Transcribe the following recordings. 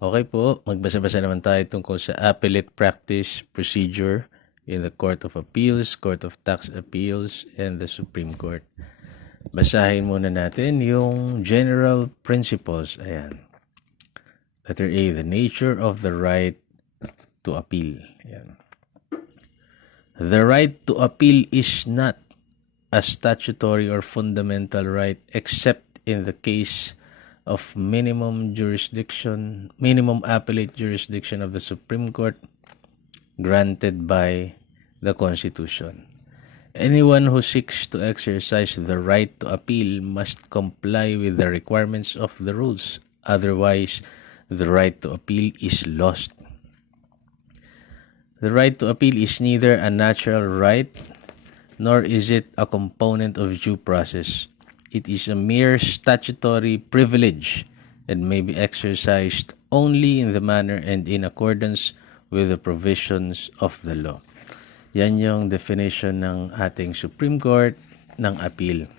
Okay po, magbasa-basa naman tayo tungkol sa Appellate Practice Procedure in the Court of Appeals, Court of Tax Appeals, and the Supreme Court. Basahin muna natin yung general principles. Ayan. Letter A, the nature of the right to appeal. Ayan. The right to appeal is not a statutory or fundamental right except in the case of minimum appellate jurisdiction of the Supreme Court granted by the Constitution. Anyone who seeks to exercise the right to appeal must comply with the requirements of the rules. Otherwise, the right to appeal is lost. The right to appeal is neither a natural right nor is it a component of due process. It is a mere statutory privilege and may be exercised only in the manner and in accordance with the provisions of the law. Yan yung definition ng ating Supreme Court ng appeal.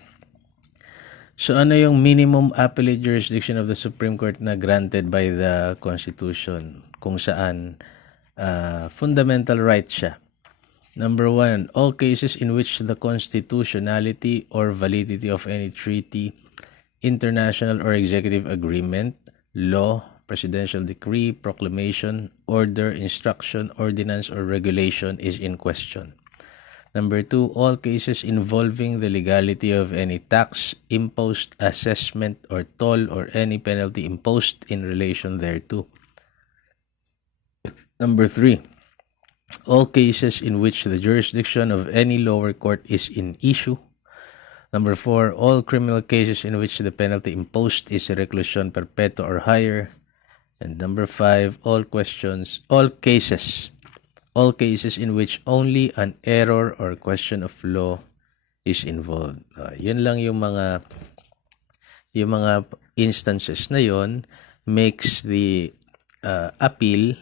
So ano yung minimum appellate jurisdiction of the Supreme Court na granted by the Constitution? Kung saan fundamental right siya. Number 1, all cases in which the constitutionality or validity of any treaty, international or executive agreement, law, presidential decree, proclamation, order, instruction, ordinance, or regulation is in question. Number 2, all cases involving the legality of any tax, imposed assessment, or toll, or any penalty imposed in relation thereto. Number 3, all cases in which the jurisdiction of any lower court is in issue. Number 4, all criminal cases in which the penalty imposed is reclusion perpetua or higher. And number 5, all cases in which only an error or question of law is involved. Yun lang yung mga instances na yon makes the appeal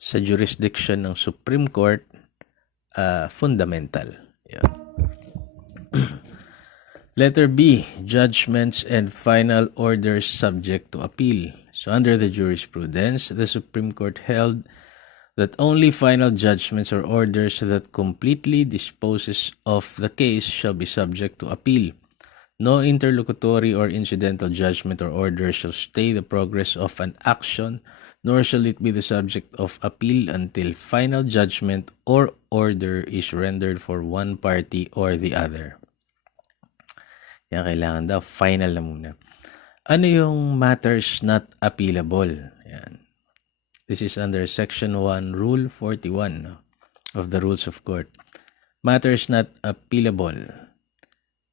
sa jurisdiction ng Supreme Court fundamental. Yeah. Letter B, judgments and final orders subject to appeal. So under the jurisprudence, the Supreme Court held that only final judgments or orders that completely disposes of the case shall be subject to appeal. No interlocutory or incidental judgment or order shall stay the progress of an action, nor shall it be the subject of appeal until final judgment or order is rendered for one party or the other. Yan, kailangan daw final na muna. Ano yung matters not appealable? Yan. This is under Section 1, Rule 41 of the Rules of Court. Matters not appealable.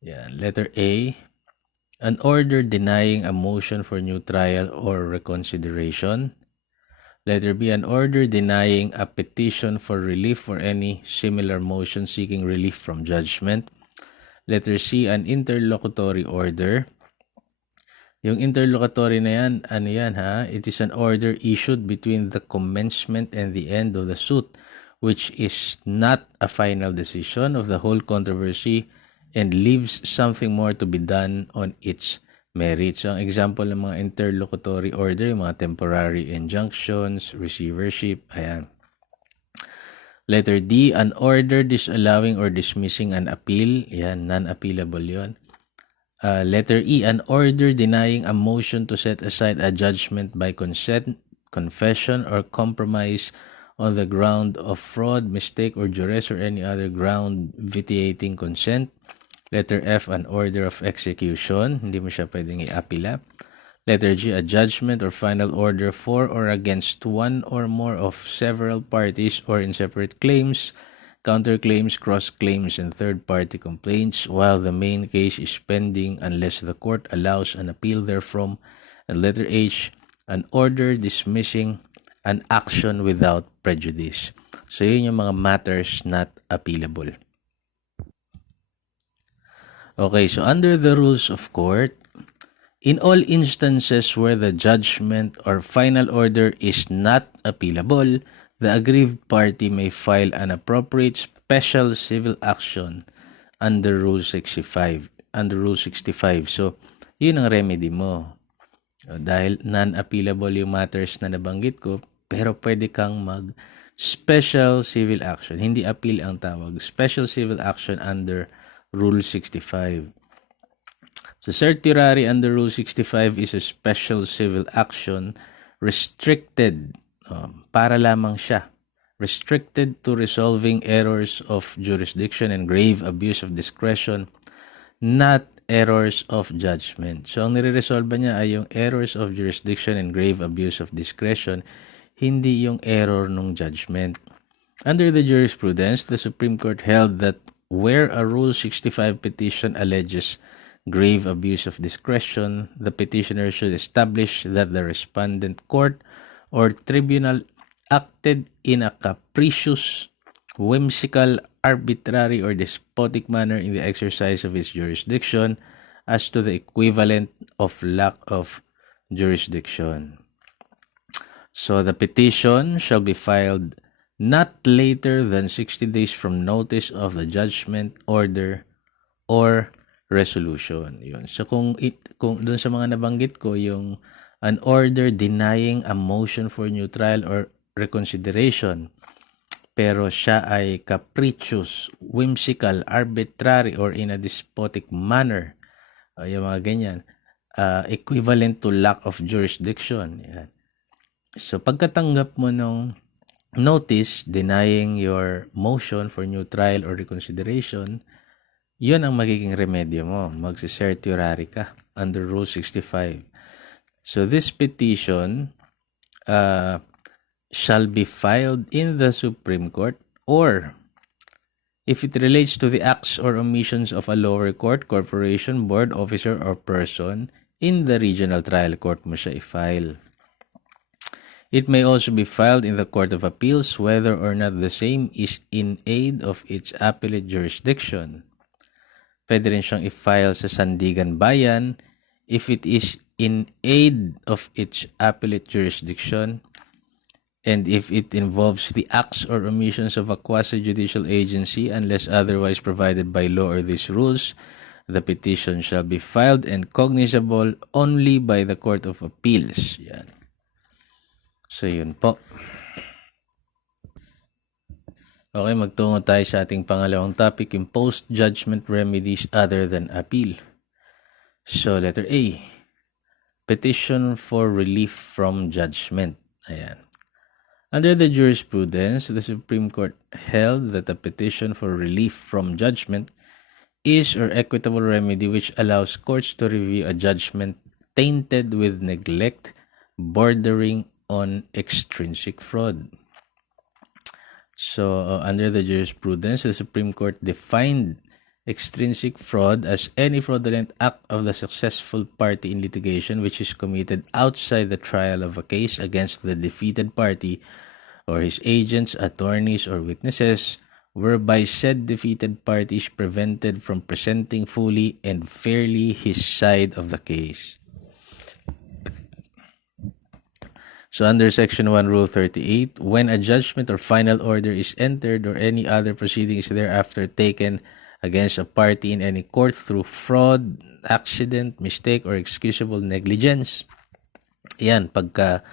Yan. Letter A, an order denying a motion for new trial or reconsideration. Letter B, an order denying a petition for relief or any similar motion seeking relief from judgment. Letter C, an interlocutory order. Yung interlocutory na yan, ano yan ha? It is an order issued between the commencement and the end of the suit, which is not a final decision of the whole controversy and leaves something more to be done on its merits. So, ang example ng mga interlocutory order, yung mga temporary injunctions, receivership, ayan. Letter D, an order disallowing or dismissing an appeal. Yan, non-appealable yun. Letter E, an order denying a motion to set aside a judgment by consent, confession, or compromise on the ground of fraud, mistake, or duress, or any other ground vitiating consent. Letter F, an order of execution. Hindi mo siya pwedeng i-apila. Letter G, a judgment or final order for or against one or more of several parties or in separate claims, counterclaims, cross-claims, and third-party complaints while the main case is pending unless the court allows an appeal therefrom. And letter H, an order dismissing an action without prejudice. So yun yung mga matters not appealable. Okay, so under the rules of court, in all instances where the judgment or final order is not appealable, the aggrieved party may file an appropriate special civil action under Rule 65. So, yun ang remedy mo. Dahil non-appealable yung matters na nabanggit ko, pero pwede kang special civil action. Hindi appeal ang tawag. Special civil action under Rule 65. So certiorari under Rule 65 is a special civil action restricted, para lamang siya, restricted to resolving errors of jurisdiction and grave abuse of discretion, not errors of judgment. So ang nire-resolve niya ay yung errors of jurisdiction and grave abuse of discretion, hindi yung error ng judgment. Under the jurisprudence, the Supreme Court held that where a Rule 65 petition alleges grave abuse of discretion, the petitioner should establish that the respondent court or tribunal acted in a capricious, whimsical, arbitrary, or despotic manner in the exercise of its jurisdiction as to the equivalent of lack of jurisdiction. So the petition shall be filed not later than 60 days from notice of the judgment, order, or resolution. Yun. So kung dun sa mga nabanggit ko, yung an order denying a motion for new trial or reconsideration, pero siya ay capricious, whimsical, arbitrary, or in a despotic manner, yung mga ganyan, equivalent to lack of jurisdiction. Yan. So pagkatanggap mo ng notice denying your motion for new trial or reconsideration, yun ang magiging remedyo mo. Magsicertiorari ka under Rule 65. So this petition shall be filed in the Supreme Court, or if it relates to the acts or omissions of a lower court, corporation, board, officer, or person, in the regional trial court mo siya i-file. It may also be filed in the Court of Appeals whether or not the same is in aid of its appellate jurisdiction. Pwede rin siyang i-file sa Sandigan Bayan if it is in aid of its appellate jurisdiction, and if it involves the acts or omissions of a quasi-judicial agency unless otherwise provided by law or these rules, the petition shall be filed and cognizable only by the Court of Appeals. Yan. So yun po. Okay, magtungo tayo sa ating pangalawang topic, yung post-judgment remedies other than appeal. So letter A, petition for relief from judgment. Ayan. Under the jurisprudence, the Supreme Court held that a petition for relief from judgment is or equitable remedy which allows courts to review a judgment tainted with neglect bordering on extrinsic fraud. So, under the jurisprudence, the Supreme Court defined extrinsic fraud as any fraudulent act of the successful party in litigation which is committed outside the trial of a case against the defeated party or his agents, attorneys, or witnesses, whereby said defeated party is prevented from presenting fully and fairly his side of the case. So under Section 1, Rule 38, when a judgment or final order is entered or any other proceeding is thereafter taken against a party in any court through fraud, accident, mistake, or excusable negligence, yan, pagka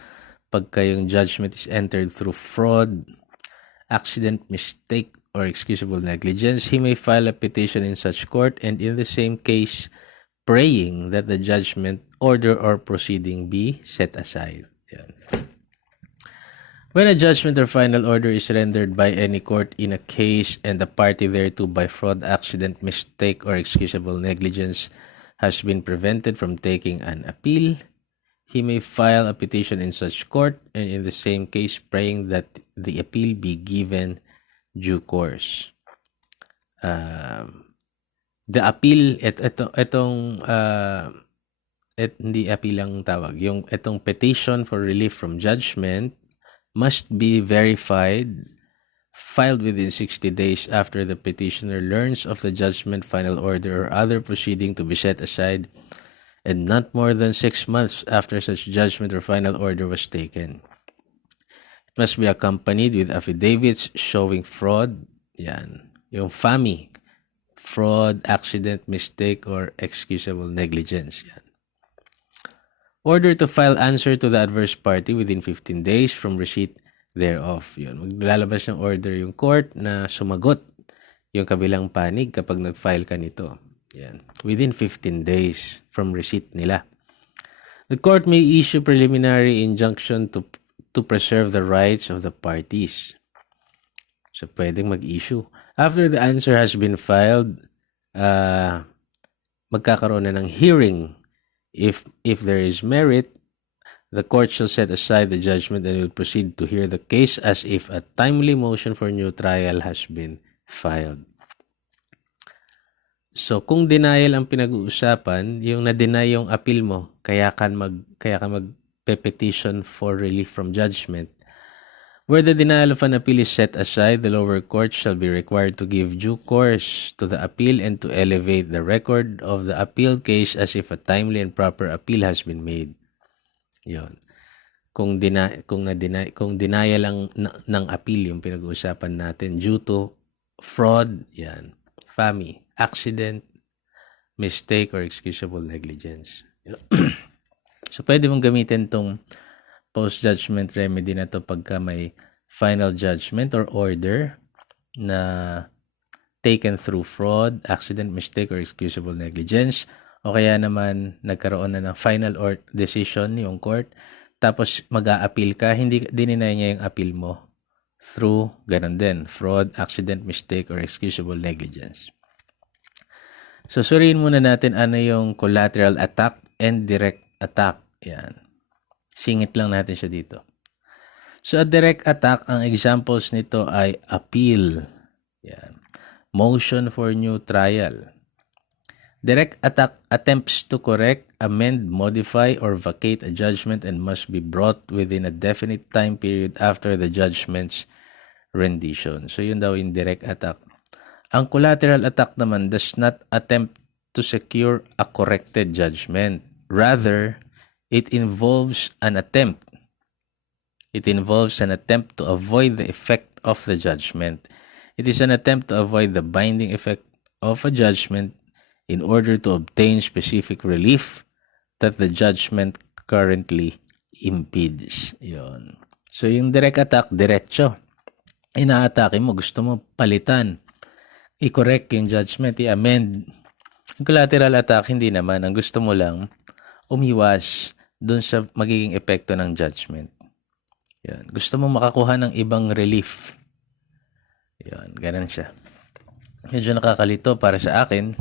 yung judgment is entered through fraud, accident, mistake, or excusable negligence, he may file a petition in such court and in the same case praying that the judgment, order, or proceeding be set aside. Yan. When a judgment or final order is rendered by any court in a case and the party thereto by fraud, accident, mistake, or excusable negligence has been prevented from taking an appeal, he may file a petition in such court and in the same case praying that the appeal be given due course. The appeal, hindi appeal ang tawag. Yung itong petition for relief from judgment must be verified, filed within 60 days after the petitioner learns of the judgment, final order, or other proceeding to be set aside, and not more than 6 months after such judgment or final order was taken. It must be accompanied with affidavits showing fraud, yan, yung FAMI, fraud, accident, mistake, or excusable negligence, yan. Order to file answer to the adverse party within 15 days from receipt thereof. Yun. Maglalabas ng order yung court na sumagot yung kabilang panig kapag nag-file ka nito. Yan. Within 15 days from receipt nila. The court may issue preliminary injunction to preserve the rights of the parties. So, pwedeng mag-issue. After the answer has been filed, magkakaroon na ng hearing. If there is merit, the court shall set aside the judgment and will proceed to hear the case as if a timely motion for new trial has been filed. So, kung denial ang pinag-uusapan, yung na-deny yung appeal mo, kaya ka mag-petition for relief from judgment. Where the denial of an appeal is set aside, the lower court shall be required to give due course to the appeal and to elevate the record of the appeal case as if a timely and proper appeal has been made. Yun. Kung denial lang ng appeal yung pinag-uusapan natin due to fraud, yan, FAMI, accident, mistake, or excusable negligence. So, pwede mong gamitin tong post-judgment remedy na to pagka may final judgment or order na taken through fraud, accident, mistake, or excusable negligence, o kaya naman nagkaroon na ng final or decision yung court, tapos mag-a-appeal ka, hindi dininay niya yung appeal mo through ganun din, fraud, accident, mistake, or excusable negligence. So, suriin muna natin ano yung collateral attack and direct attack. Yan. Singit lang natin siya dito. So, a direct attack, ang examples nito ay appeal. Yan. Motion for new trial. Direct attack attempts to correct, amend, modify, or vacate a judgment and must be brought within a definite time period after the judgment's rendition. So, yun daw yung direct attack. Ang collateral attack naman does not attempt to secure a corrected judgment. Rather, it involves an attempt. It involves an attempt to avoid the effect of the judgment. It is an attempt to avoid the binding effect of a judgment in order to obtain specific relief that the judgment currently impedes. Yun. So, yung direct attack, diretso. Ina-atake mo, gusto mo palitan. I-correct yung judgment, i-amend. Yung collateral attack, hindi naman. Ang gusto mo lang, umiwas doon sa magiging epekto ng judgment. Yan. Gusto mo makakuha ng ibang relief. Yan. Ganun siya. Medyo nakakalito para sa akin.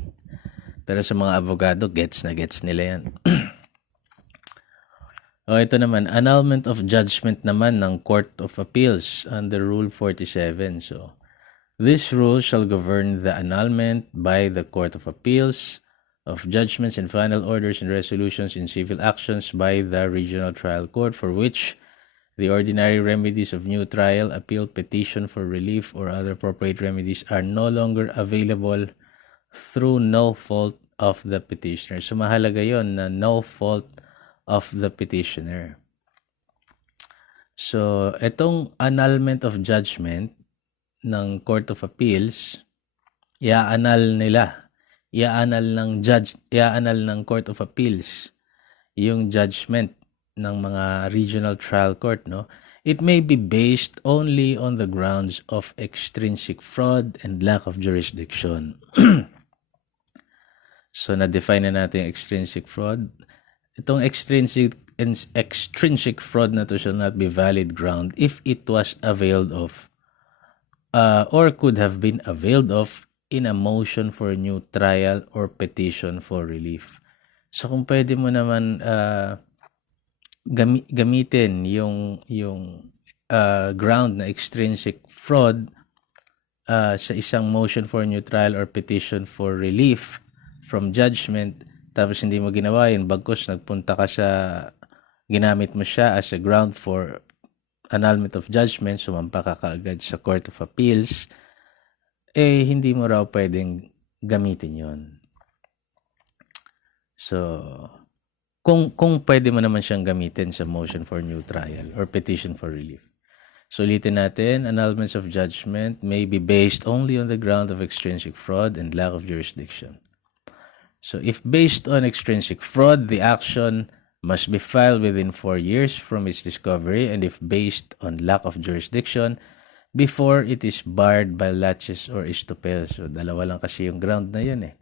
Pero sa mga abogado, gets nila yan. O, ito naman. Annulment of judgment naman ng Court of Appeals under Rule 47. So, this rule shall govern the annulment by the Court of Appeals of judgments and final orders and resolutions in civil actions by the regional trial court for which the ordinary remedies of new trial, appeal, petition for relief, or other appropriate remedies are no longer available through no fault of the petitioner. So, mahalaga yon na no fault of the petitioner. So, itong annulment of judgment ng Court of Appeals, i-annul nila. I-annul ng Court of Appeals yung judgment ng mga regional trial court, no? It may be based only on the grounds of extrinsic fraud and lack of jurisdiction. So, na-define na natin yung extrinsic fraud. Itong extrinsic fraud na to shall not be valid ground if it was availed of or could have been availed of in a motion for new trial or petition for relief. So, kung pwede mo naman gamitin yung ground na extrinsic fraud sa isang motion for new trial or petition for relief from judgment, tapos hindi mo ginawa yun, bagkus nagpunta ka sa, ginamit mo siya as a ground for annulment of judgment, sumampa ka kaagad sa Court of Appeals, hindi mo raw pwedeng gamitin yon. So, kung pwede mo naman siyang gamitin sa motion for new trial or petition for relief. So, ulitin natin, annulments of judgment may be based only on the ground of extrinsic fraud and lack of jurisdiction. So, if based on extrinsic fraud, the action must be filed within 4 years from its discovery, and if based on lack of jurisdiction, before it is barred by laches or estoppel. So, dalawa lang kasi yung ground na yun eh.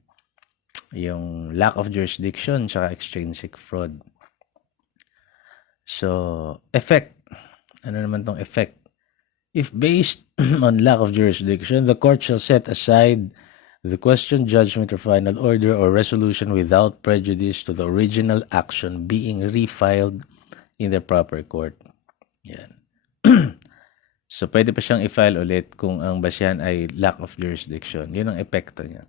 Yung lack of jurisdiction tsaka extrinsic fraud. So, effect. Ano naman tong effect? If based on lack of jurisdiction, the court shall set aside the question, judgment, or final order or resolution without prejudice to the original action being refiled in the proper court. Yan. So, pwede pa siyang i-file ulit kung ang basihan ay lack of jurisdiction. Yun ang epekto niya.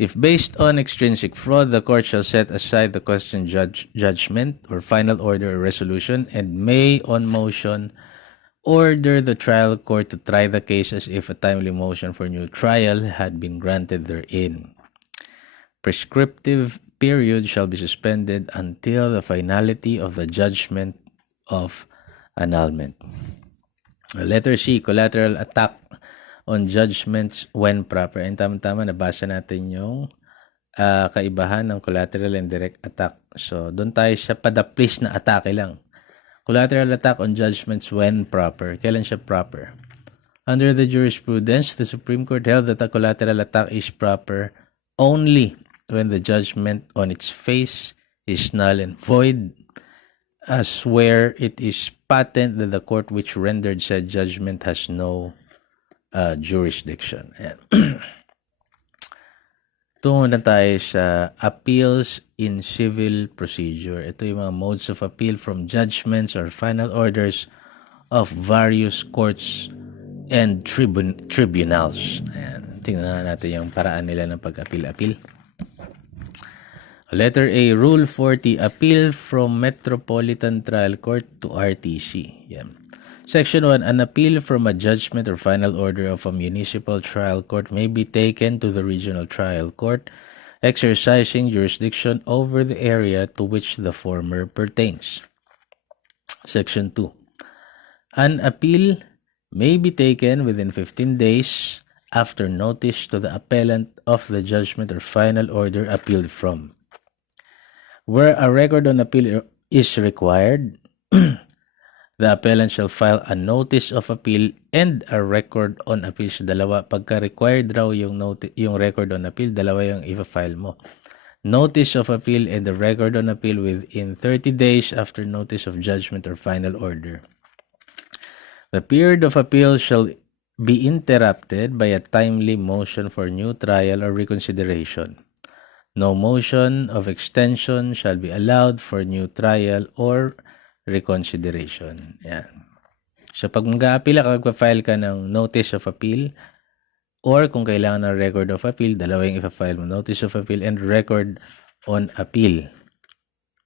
If based on extrinsic fraud, the court shall set aside the question, judgment, or final order or resolution and may, on motion, order the trial court to try the case as if a timely motion for new trial had been granted therein. Prescriptive period shall be suspended until the finality of the judgment of annulment. Letter C, collateral attack on judgments when proper. And tama-tama, nabasa natin yung kaibahan ng collateral and direct attack. So, doon tayo sa padaplis na atake lang. Collateral attack on judgments when proper. Kailan siya proper? Under the jurisprudence, the Supreme Court held that a collateral attack is proper only when the judgment on its face is null and void, as where it is patent that the court which rendered said judgment has no jurisdiction. Tungo na tayo sa appeals in civil procedure. Ito yung mga modes of appeal from judgments or final orders of various courts and tribunals. Ayan. Tingnan natin yung paraan nila ng pag-appeal-appeal. Letter A, Rule 40, Appeal from Metropolitan Trial Court to RTC. Yan. Section 1, an appeal from a judgment or final order of a municipal trial court may be taken to the regional trial court, exercising jurisdiction over the area to which the former pertains. Section 2, an appeal may be taken within 15 days after notice to the appellant of the judgment or final order appealed from. Where a record on appeal is required, the appellant shall file a notice of appeal and a record on appeal. So, dalawa. Pagka required raw yung record on appeal, dalawa yung i-file mo. Notice of appeal and the record on appeal within 30 days after notice of judgment or final order. The period of appeal shall be interrupted by a timely motion for new trial or reconsideration. No motion of extension shall be allowed for new trial or reconsideration. Yan. So, pag mag-a-appeal ka, magpa-file ka ng notice of appeal or kung kailangan ng record of appeal, dalawa yung ipa-file mo. Notice of appeal and record on appeal.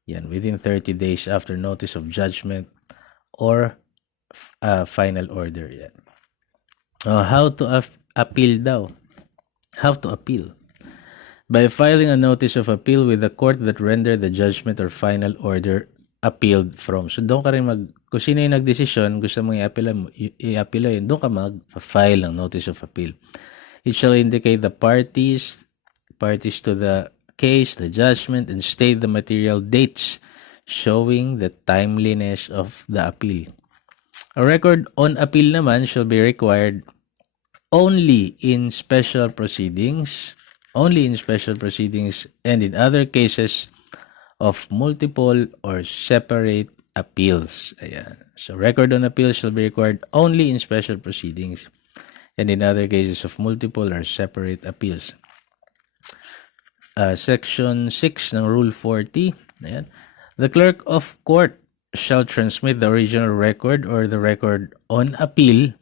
Yan. Within 30 days after notice of judgment or final order. Yan. How to appeal daw? How to appeal? By filing a notice of appeal with the court that rendered the judgment or final order appealed from. So, doon ka rin kung sino yung nagdesisyon, gusto mong i-appeal yun, doon ka mag-file ng notice of appeal. It shall indicate the parties to the case, the judgment, and state the material dates showing the timeliness of the appeal. A record on appeal naman shall be required only in special proceedings, and in other cases of multiple or separate appeals. Ayan. So, record on appeal shall be required only in special proceedings and in other cases of multiple or separate appeals. Section 6 ng Rule 40. Ayan. The clerk of court shall transmit the original record or the record on appeal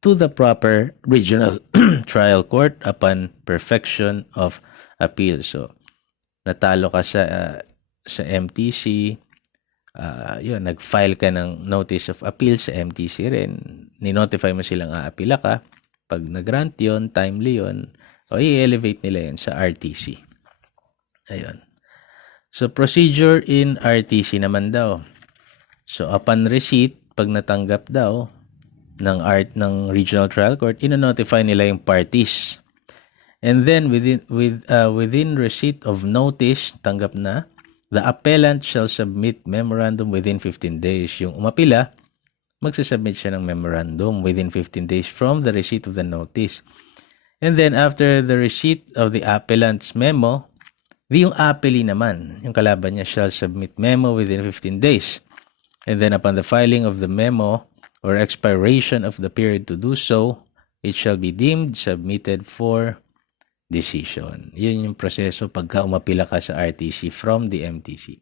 to the proper regional trial court upon perfection of appeal. So, natalo ka sa MTC, yun, nag-file ka ng notice of appeal sa MTC rin, ni-notify mo silang aapila ka, pag nag-grant yun, timely yun, o i-elevate nila yun sa RTC. Ayun. So, procedure in RTC naman daw. So, upon receipt, pag natanggap daw ng regional trial court, ino-notify nila yung parties. And then, within receipt of notice, tanggap na, The appellant shall submit memorandum within 15 days. Yung umapila, magsasubmit siya ng memorandum within 15 days from the receipt of the notice. And then after the receipt of the appellant's memo, yung appellee naman, yung kalaban niya, shall submit memo within 15 days. And then upon the filing of the memo or expiration of the period to do so, it shall be deemed submitted for decision. Yun yung proseso pagka umapila ka sa RTC from the MTC.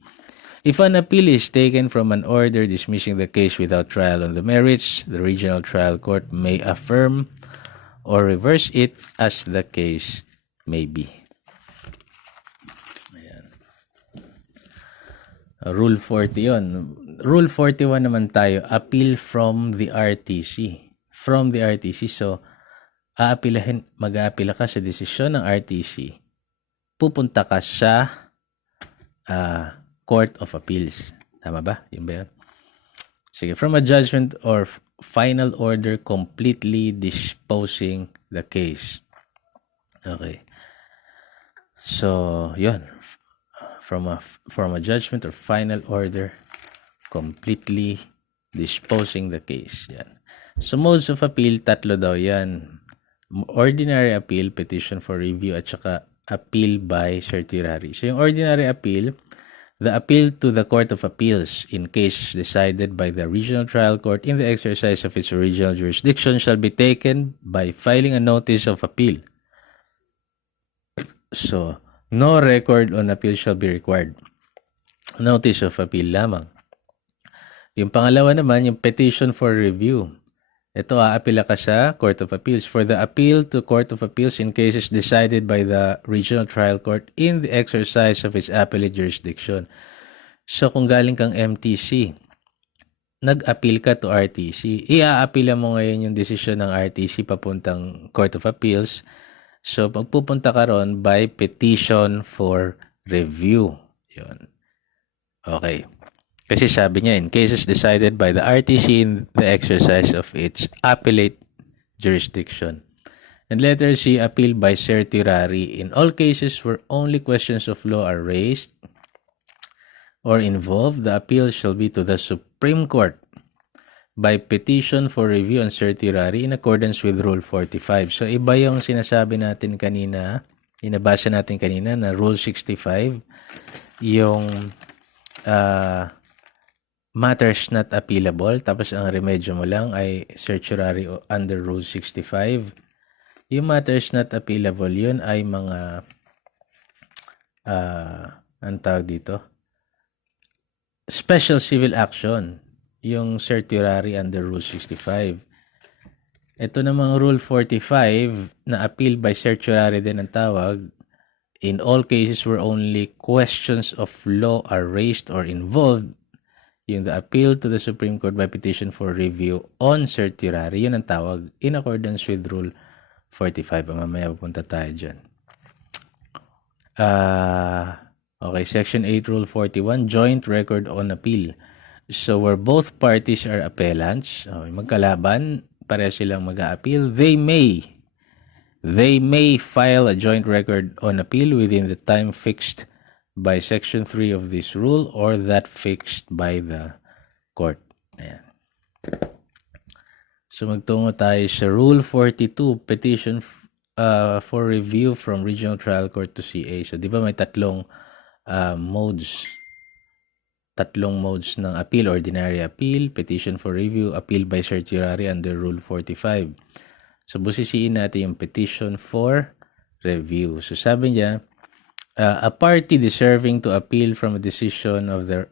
If an appeal is taken from an order dismissing the case without trial on the merits, the regional trial court may affirm or reverse it as the case may be. Ayan. Rule 40 yun. Rule 41 naman tayo, appeal from the RTC. From the RTC, so mag-aapila ka sa desisyon ng RTC, pupunta ka sa Court of Appeals. Tama ba? Yun ba yun? Sige, from a judgment or final order completely disposing the case. Okay. So, yun. From a judgment or final order completely disposing the case. Yan. So, modes of appeal, tatlo daw yan. Ordinary appeal, petition for review, at saka appeal by certiorari. So, yung ordinary appeal, the appeal to the Court of Appeals in cases decided by the regional trial court in the exercise of its original jurisdiction shall be taken by filing a notice of appeal. So, no record on appeal shall be required. Notice of appeal lamang. Yung pangalawa naman, yung petition for review. Ito, aapila ka sa Court of Appeals for the appeal to Court of Appeals in cases decided by the regional trial court in the exercise of its appellate jurisdiction. So, kung galing kang MTC, nag-appeal ka to RTC, i-aapila mo ngayon yung desisyon ng RTC papuntang Court of Appeals. So, pagpupunta ka ron by petition for review. Yun. Okay. Kasi sabi niya, in cases decided by the RTC in the exercise of its appellate jurisdiction. And letter C, appeal by certiorari. In all cases where only questions of law are raised or involved, the appeal shall be to the Supreme Court by petition for review and certiorari in accordance with Rule 45. So, iba yung sinasabi natin kanina, inabasa natin kanina na Rule 65, yung matters not appealable, tapos ang remedyo mo lang ay certiorari under Rule 65. Yung matters not appealable, yun ay mga ang tawag dito, special civil action, yung certiorari under Rule 65. Ito namang Rule 45 na appeal by certiorari din ang tawag, in all cases where only questions of law are raised or involved, yung the appeal to the Supreme Court by petition for review on certiorari, yun ang tawag in accordance with Rule 45. Mamaya pupunta tayo dyan. Okay, Section 8, Rule 41, Joint Record on Appeal. So, where both parties are appellants, magkalaban, pareha silang mag-a-appeal, they may file a joint record on appeal within the time fixed by Section 3 of this rule or that fixed by the court. Ayan. So, magtungo tayo sa Rule 42, petition for review from regional trial court to CA. So, di ba may tatlong modes? Tatlong modes ng appeal: ordinary appeal, petition for review, appeal by certiorari under Rule 45. So, busisiin natin yung petition for review. So, sabi niya, a party deserving to appeal from a decision of the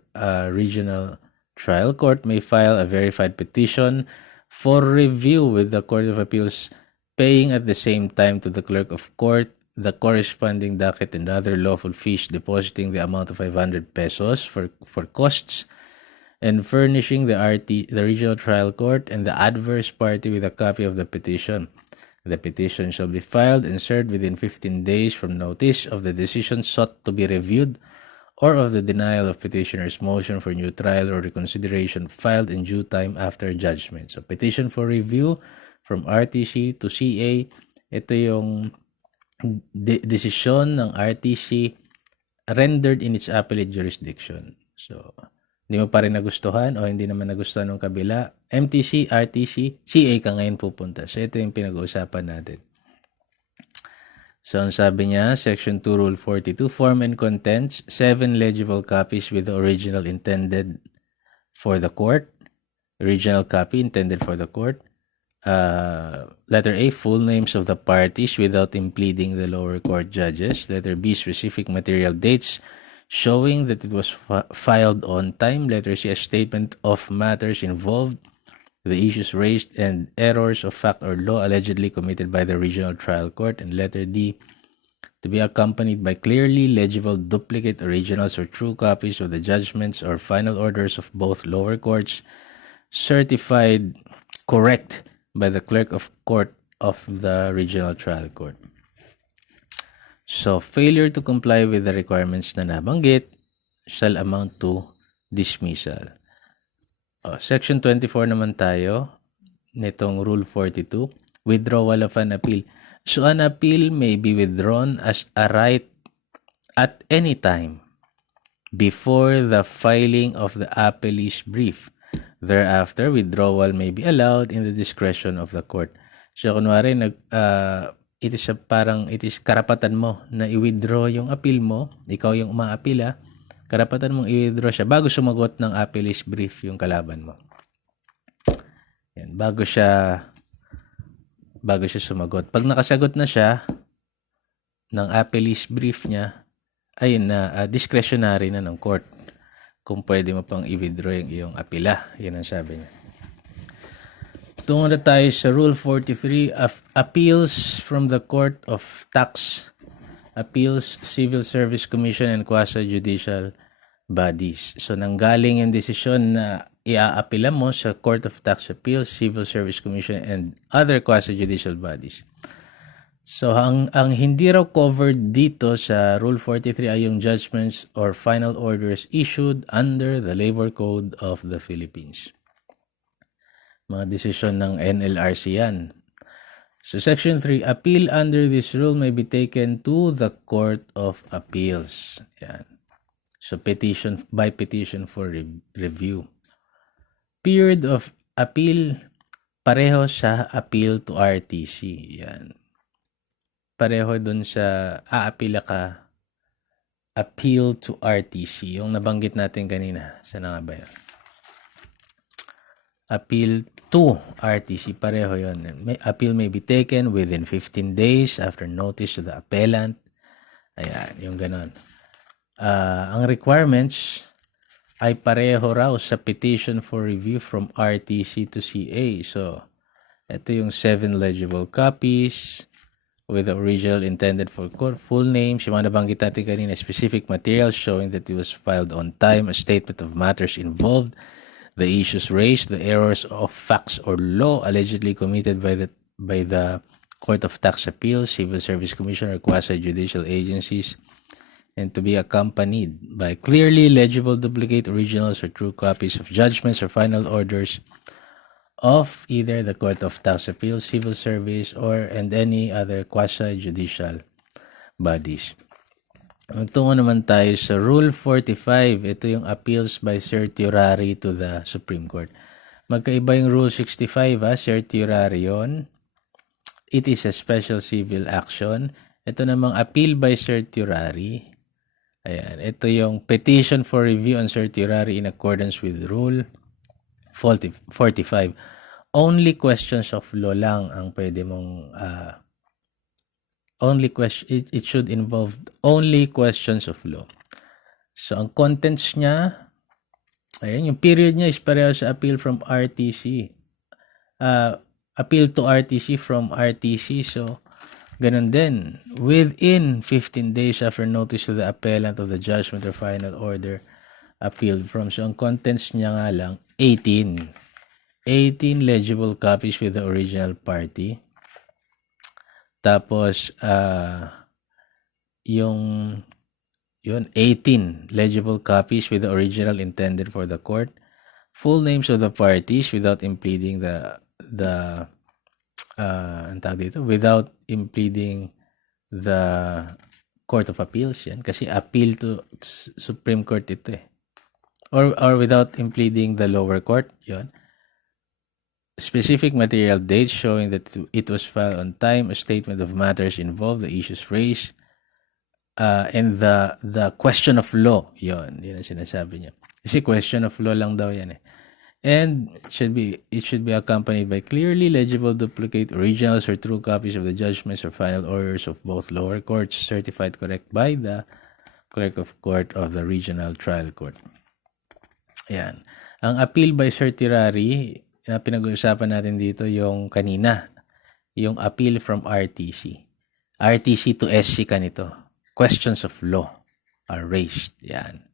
regional trial court may file a verified petition for review with the Court of Appeals, paying at the same time to the clerk of court the corresponding docket and other lawful fees, depositing the amount of 500 pesos for costs, and furnishing the regional trial court and the adverse party with a copy of the petition. The petition shall be filed and served within 15 days from notice of the decision sought to be reviewed or of the denial of petitioner's motion for new trial or reconsideration filed in due time after judgment. So, petition for review from RTC to CA, ito yung desisyon ng RTC rendered in its appellate jurisdiction. So, hindi mo pa rin nagustuhan o hindi naman nagustuhan ng kabila, MTC, RTC, CA ka ngayon pupunta. So, ito yung pinag-uusapan natin. So, ang sabi niya, Section 2, Rule 42, Form and Contents, 7 legible copies with the original intended for the court. Original copy intended for the court. Letter A, full names of the parties without impeding the lower court judges. Letter B, specific material dates showing that it was filed on time. Letter C, a statement of matters involved, the issues raised, and errors of fact or law allegedly committed by the regional trial court. And letter D, to be accompanied by clearly legible duplicate originals or true copies of the judgments or final orders of both lower courts, certified correct by the clerk of court of the regional trial court. So, failure to comply with the requirements na nabanggit shall amount to dismissal. Section 24 naman tayo nitong Rule 42, withdrawal of an appeal. So, an appeal may be withdrawn as a right at any time before the filing of the appellee's brief. Thereafter, withdrawal may be allowed in the discretion of the court. So, kunwari, it is karapatan mo na i-withdraw yung appeal mo, ikaw yung umaapila, karapatan mong i-withdraw siya bago sumagot ng appellee's brief yung kalaban mo. Yan, bago siya sumagot. Pag nakasagot na siya ng appellee's brief niya, ayun na, discretionary na ng court kung pwede mo pang i-withdraw yung iyong apila. Yan ang sabi niya. Tungo na tayo sa Rule 43 of Appeals from the Court of Tax, Appeals, Civil Service Commission, and quasi-judicial bodies. So, nanggaling yung desisyon na iaapila mo sa Court of Tax Appeals, Civil Service Commission, and other quasi-judicial bodies. So, ang hindi raw covered dito sa Rule 43 ay yung judgments or final orders issued under the Labor Code of the Philippines. Mga desisyon ng NLRC yan. So, Section 3, appeal under this rule may be taken to the Court of Appeals. Yan. So, by petition for review. Period of appeal, pareho sa appeal to RTC. Yan. Pareho dun sa aapila ka, appeal to RTC. Yung nabanggit natin kanina. Saan nga ba yan? Appeal to RTC. Pareho yun. Appeal may be taken within 15 days after notice to the appellant. Ayan, yung ganon. Ang requirements ay pareho raw sa petition for review from RTC to CA. So, ito yung 7 legible copies with the original intended for court, full names, yung mga nabanggit natin kanina, specific materials showing that it was filed on time, a statement of matters involved, the issues raised, the errors of facts or law allegedly committed by the Court of Tax Appeals, Civil Service Commission, or quasi-judicial agencies, and to be accompanied by clearly legible duplicate originals or true copies of judgments or final orders of either the Court of Tax Appeals, Civil Service, and any other quasi-judicial bodies. Tungo naman tayo sa Rule 45. Ito yung appeals by certiorari to the Supreme Court. Magkaiba yung Rule 65, certiorari yun. It is a special civil action. Ito namang appeal by certiorari. Ayan, ito yung petition for review on certiorari in accordance with Rule 45. Only questions of law lang ang pwede mong it should involve only questions of law. So ang contents niya, ayan, yung period niya is pareho sa appeal from RTC. Appeal to RTC from RTC. So ganun din. Within 15 days after notice to the appellant of the judgment or final order appealed from. So ang contents niya nga lang 18 legible copies with the original party. Tapos yung 18 legible copies with the original intended for the court, full names of the parties without impeding without impeding the Court of Appeals yan. Kasi appeal to Supreme Court ito eh. Or without impleading the lower court, yun. Specific material dates showing that it was filed on time, a statement of matters involved, the issues raised, and the question of law, yun ang sinasabi niya. Kasi question of law lang daw yan eh. And it should be accompanied by clearly legible duplicate originals or true copies of the judgments or final orders of both lower courts certified correct by the clerk of court of the regional trial court. Ayan. Ang appeal by certiorari na pinag-uusapan natin dito yung kanina, yung appeal from RTC. RTC to SC ka nito. Questions of law are raised. Yan.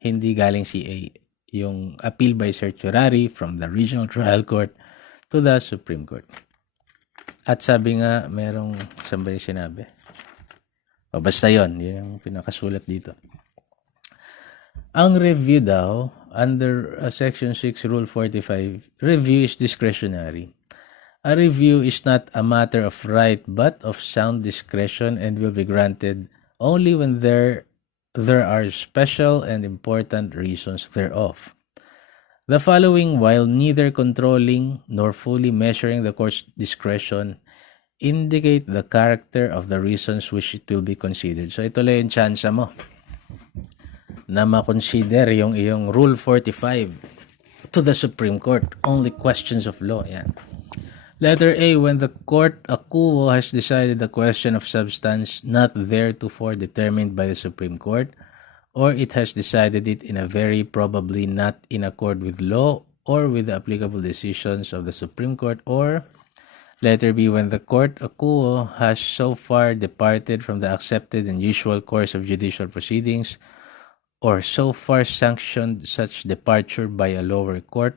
Hindi galing CA. Yung appeal by certiorari from the regional trial court to the Supreme Court. At sabi nga, merong saan ba yung sinabi? O basta yun yung pinakasulat dito. Ang review daw, under Section 6, Rule 45, review is discretionary. A review is not a matter of right but of sound discretion and will be granted only when there are special and important reasons thereof. The following, while neither controlling nor fully measuring the court's discretion, indicate the character of the reasons which it will be considered. So ito lang yung chance mo na ma-consider yung iyong Rule 45 to the Supreme Court. Only questions of law. Yan. Letter A, when the court akuo has decided the question of substance not theretofore determined by the Supreme Court, or it has decided it in a very probably not in accord with law or with the applicable decisions of the Supreme Court, or letter B, when the court akuo has so far departed from the accepted and usual course of judicial proceedings, or so far sanctioned such departure by a lower court,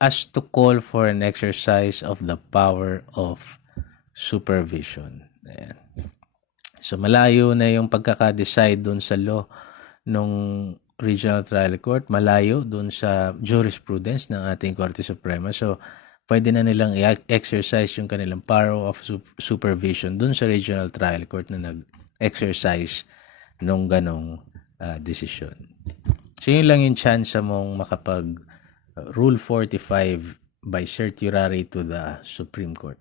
as to call for an exercise of the power of supervision. Ayan. So, malayo na yung pagkaka-decide dun sa law nung Regional Trial Court, malayo dun sa jurisprudence ng ating Korte Suprema. So, pwede na nilang i-exercise yung kanilang power of supervision dun sa Regional Trial Court na nag-exercise nung ganong desisyon. So, yun lang yung chance mong makapag Rule 45 by certiorari to the Supreme Court.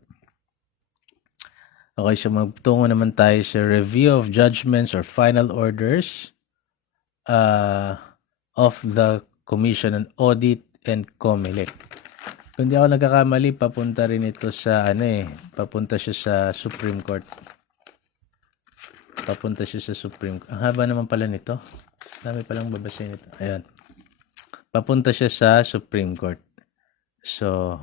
Okay, so magtungo naman tayo sa review of judgments or final orders of the Commission on Audit and COMELEC. Kung di ako nagkakamali, papunta rin ito sa papunta siya sa Supreme Court. Papunta siya sa Supreme Court. Ang haba naman pala nito. Dami palang babasahin ito. Ayan. Papunta siya sa Supreme Court. So,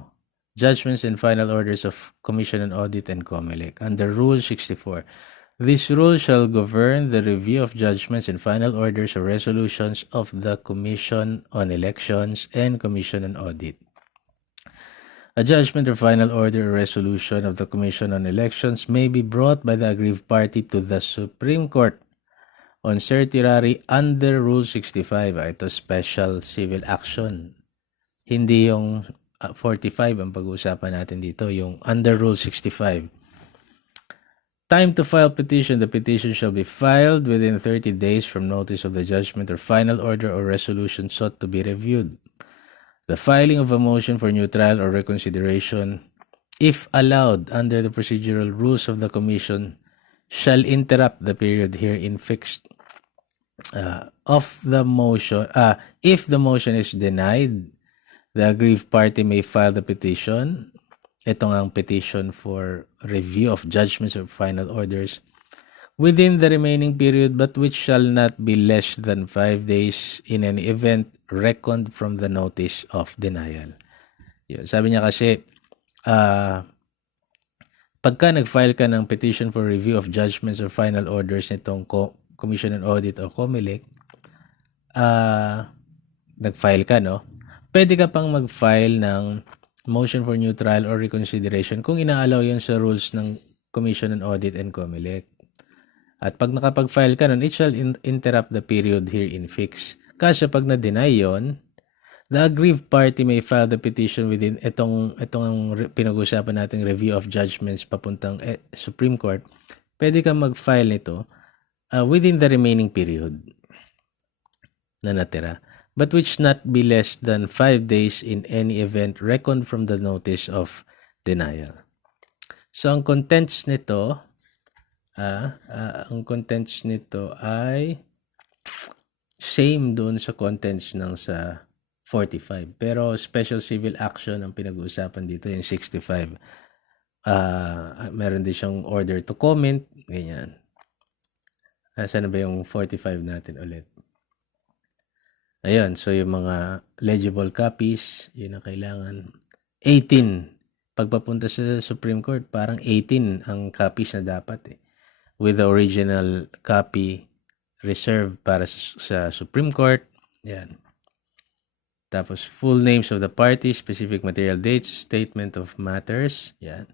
judgments and final orders of Commission on Audit and COMELEC. Under Rule 64, this rule shall govern the review of judgments and final orders or resolutions of the Commission on Elections and Commission on Audit. A judgment or final order or resolution of the Commission on Elections may be brought by the aggrieved party to the Supreme Court on certiorari under Rule 65. Ito special civil action. Hindi yung 45 ang pag-uusapan natin dito, yung under Rule 65. Time to file petition. The petition shall be filed within 30 days from notice of the judgment or final order or resolution sought to be reviewed. The filing of a motion for new trial or reconsideration, if allowed under the procedural rules of the Commission, shall interrupt the period herein fixed. Of the motion, if the motion is denied, the aggrieved party may file the petition. Ito ang petition for review of judgments or final orders within the remaining period, but which shall not be less than 5 days in any event reckoned from the notice of denial. Yun. Sabi niya kasi, pagka nag-file ka ng petition for review of judgments or final orders nitong Commission on Audit o COMELEC, nag-file ka, no? Pwede ka pang mag-file ng motion for new trial or reconsideration kung inaalaw yun sa rules ng Commission on Audit and COMELEC. At pag nakapag-file ka nun, it shall interrupt the period herein fixed. Kasi pag na-deny yun, the aggrieved party may file the petition within itong pinag-usapan nating review of judgments papuntang Supreme Court. Pwede kang mag-file nito within the remaining period na natira, but which not be less than 5 days in any event reckoned from the notice of denial. So, ang contents nito ay same doon sa contents ng sa 45. Pero special civil action ang pinag-uusapan dito, yung 65. Meron din siyang order to comment, ganyan. Saan na ba yung 45 natin ulit? Ayun, so yung mga legible copies, yun ang kailangan. 18. Pagpapunta sa Supreme Court, parang 18 ang copies na dapat with the original copy reserved para sa Supreme Court. Yan. Tapos, full names of the parties, specific material dates, statement of matters. Yan.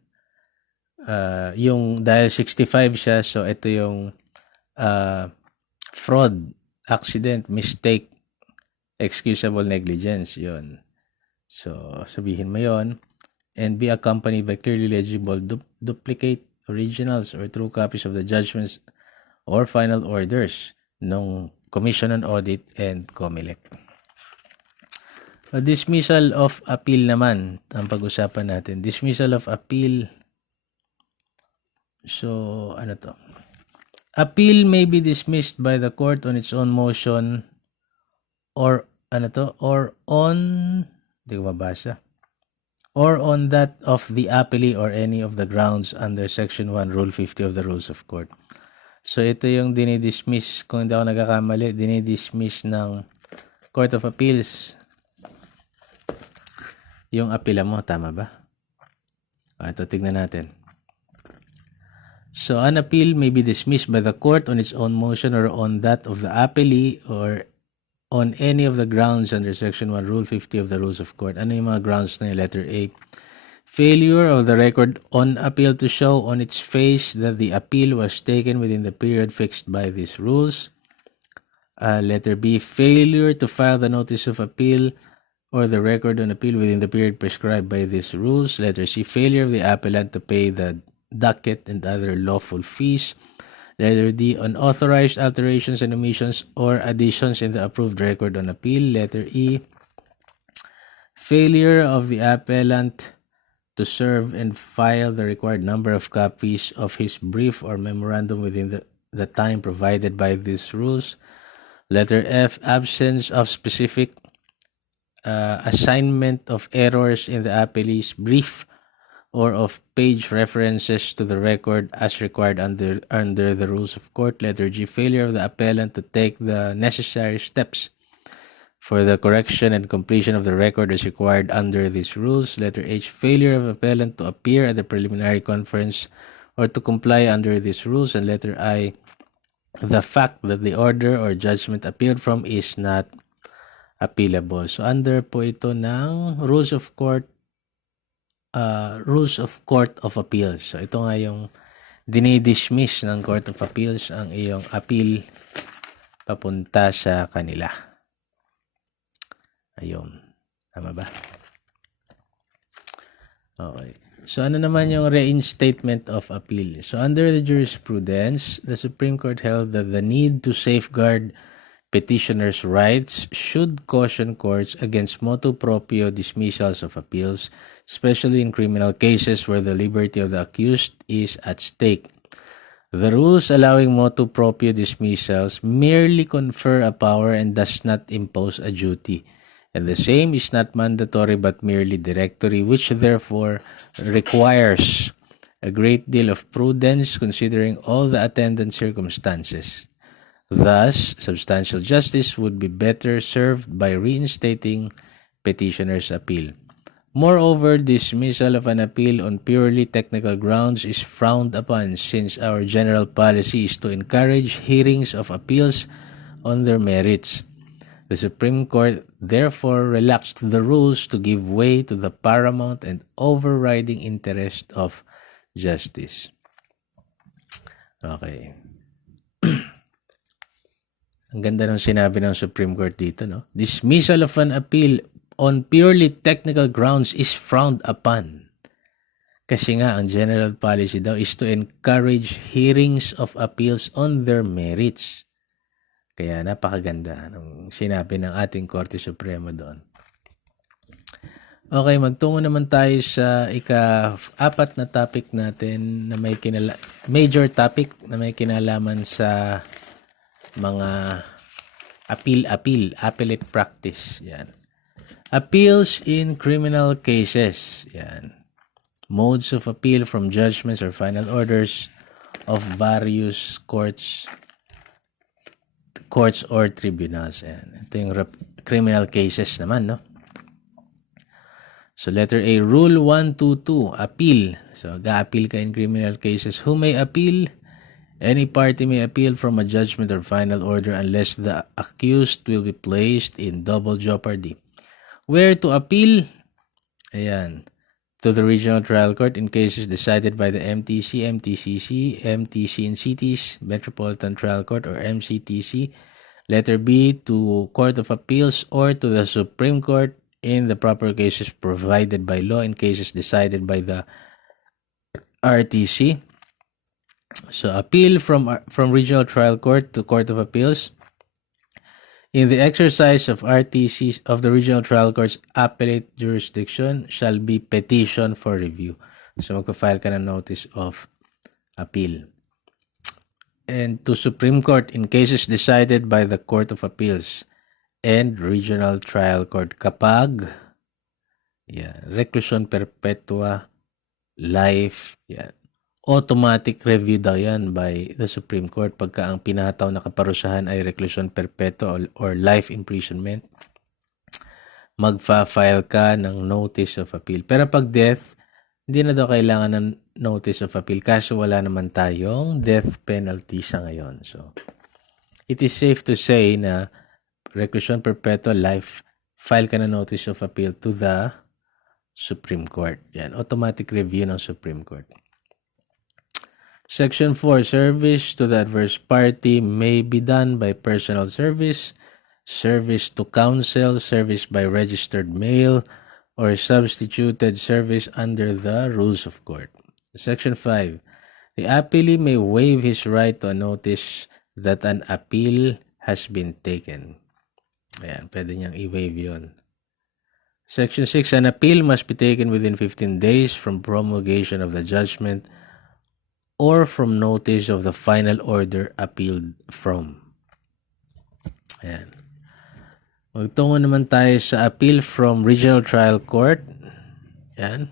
Yung dahil 65 siya, so ito yung fraud, accident, mistake, excusable negligence. Yun. So, sabihin mo yun. And be accompanied by clearly legible duplicate originals or true copies of the judgments or final orders ng Commission on Audit and COMELEC. Dismissal of appeal naman ang pag-usapan natin. Dismissal of appeal. So, ano to? Appeal may be dismissed by the court on its own motion or on that of the appellee or any of the grounds under Section 1, Rule 50 of the Rules of Court. So, ito yung dinidismiss, kung hindi ako nagkakamali, dinidismiss ng Court of Appeals. Yung apila mo, tama ba? Ito, tignan natin. So, an appeal may be dismissed by the court on its own motion or on that of the appellee or on any of the grounds under Section 1, Rule 50 of the Rules of Court. Ano yung mga grounds na yung letter A? Failure of the record on appeal to show on its face that the appeal was taken within the period fixed by these rules. Letter B, failure to file the notice of appeal or the record on appeal within the period prescribed by these rules. Letter C, failure of the appellant to pay the docket and other lawful fees. Letter D, unauthorized alterations and omissions or additions in the approved record on appeal. Letter E, failure of the appellant to serve and file the required number of copies of his brief or memorandum within the time provided by these rules. Letter F, absence of specific assignment of errors in the appellee's brief or of page references to the record as required under the rules of court. Letter G, failure of the appellant to take the necessary steps for the correction and completion of the record as required under these rules. Letter H, failure of appellant to appear at the preliminary conference or to comply under these rules. And letter I, the fact that the order or judgment appealed from is not appealable. So under po ito ng Rules of Court of Appeals. So ito nga yung dinidismiss ng Court of Appeals ang iyong appeal papunta sa kanila. Ayun. Tama ba? Okay. So ano naman yung reinstatement of appeal? So under the jurisprudence, the Supreme Court held that the need to safeguard petitioners' rights should caution courts against motu proprio dismissals of appeals, especially in criminal cases where the liberty of the accused is at stake. The rules allowing motu proprio dismissals merely confer a power and does not impose a duty. And the same is not mandatory but merely directory, which therefore requires a great deal of prudence considering all the attendant circumstances. Thus, substantial justice would be better served by reinstating petitioner's appeal. Moreover, dismissal of an appeal on purely technical grounds is frowned upon since our general policy is to encourage hearings of appeals on their merits. The Supreme Court therefore relaxed the rules to give way to the paramount and overriding interest of justice. Okay. Ang ganda ng sinabi ng Supreme Court dito, no? Dismissal of an appeal on purely technical grounds is frowned upon. Kasi nga, ang general policy daw is to encourage hearings of appeals on their merits. Kaya napakaganda ng sinabi ng ating Korte Suprema doon. Okay, magtungo naman tayo sa ika-4 na topic natin na may major topic na may kinalaman sa mga appellate practice. Yan. Appeals in criminal cases. Yan. Modes of appeal from judgments or final orders of various courts or tribunals. Yan. Ito yung criminal cases naman, no? So, letter A, Rule 122, appeal. So, ga-appeal ka in criminal cases. Who may appeal? Any party may appeal from a judgment or final order unless the accused will be placed in double jeopardy. Where to appeal? Ayan. To the regional trial court in cases decided by the MTC, MTCC, MTC and CTs, Metropolitan Trial Court or MCTC. Letter B, to Court of Appeals or to the Supreme Court in the proper cases provided by law in cases decided by the RTC. So, appeal from regional trial court to Court of Appeals. In the exercise of RTC of the regional trial court's appellate jurisdiction shall be petition for review. So, magpa-file ka ng notice of appeal. And to Supreme Court in cases decided by the Court of Appeals and regional trial court kapag reclusion perpetua, life, automatic review daw yan by the Supreme Court pagka ang pinataw na kaparusahan ay reclusion perpetua or life imprisonment. Magfa-file ka ng notice of appeal. Pero pag death, hindi na daw kailangan ng notice of appeal kaso wala naman tayong death penalty sa ngayon. So, it is safe to say na reclusion perpetua, life, file ka na notice of appeal to the Supreme Court. Yan, automatic review ng Supreme Court. Section 4, service to the adverse party may be done by personal service, service to counsel, service by registered mail, or substituted service under the rules of court. Section 5, the appellee may waive his right to a notice that an appeal has been taken. Ayan, pwede niyang i-waive yun. Section 6, an appeal must be taken within 15 days from promulgation of the judgment or from notice of the final order appealed from. Ayan. Magtungo naman tayo sa appeal from regional trial court. Ayan.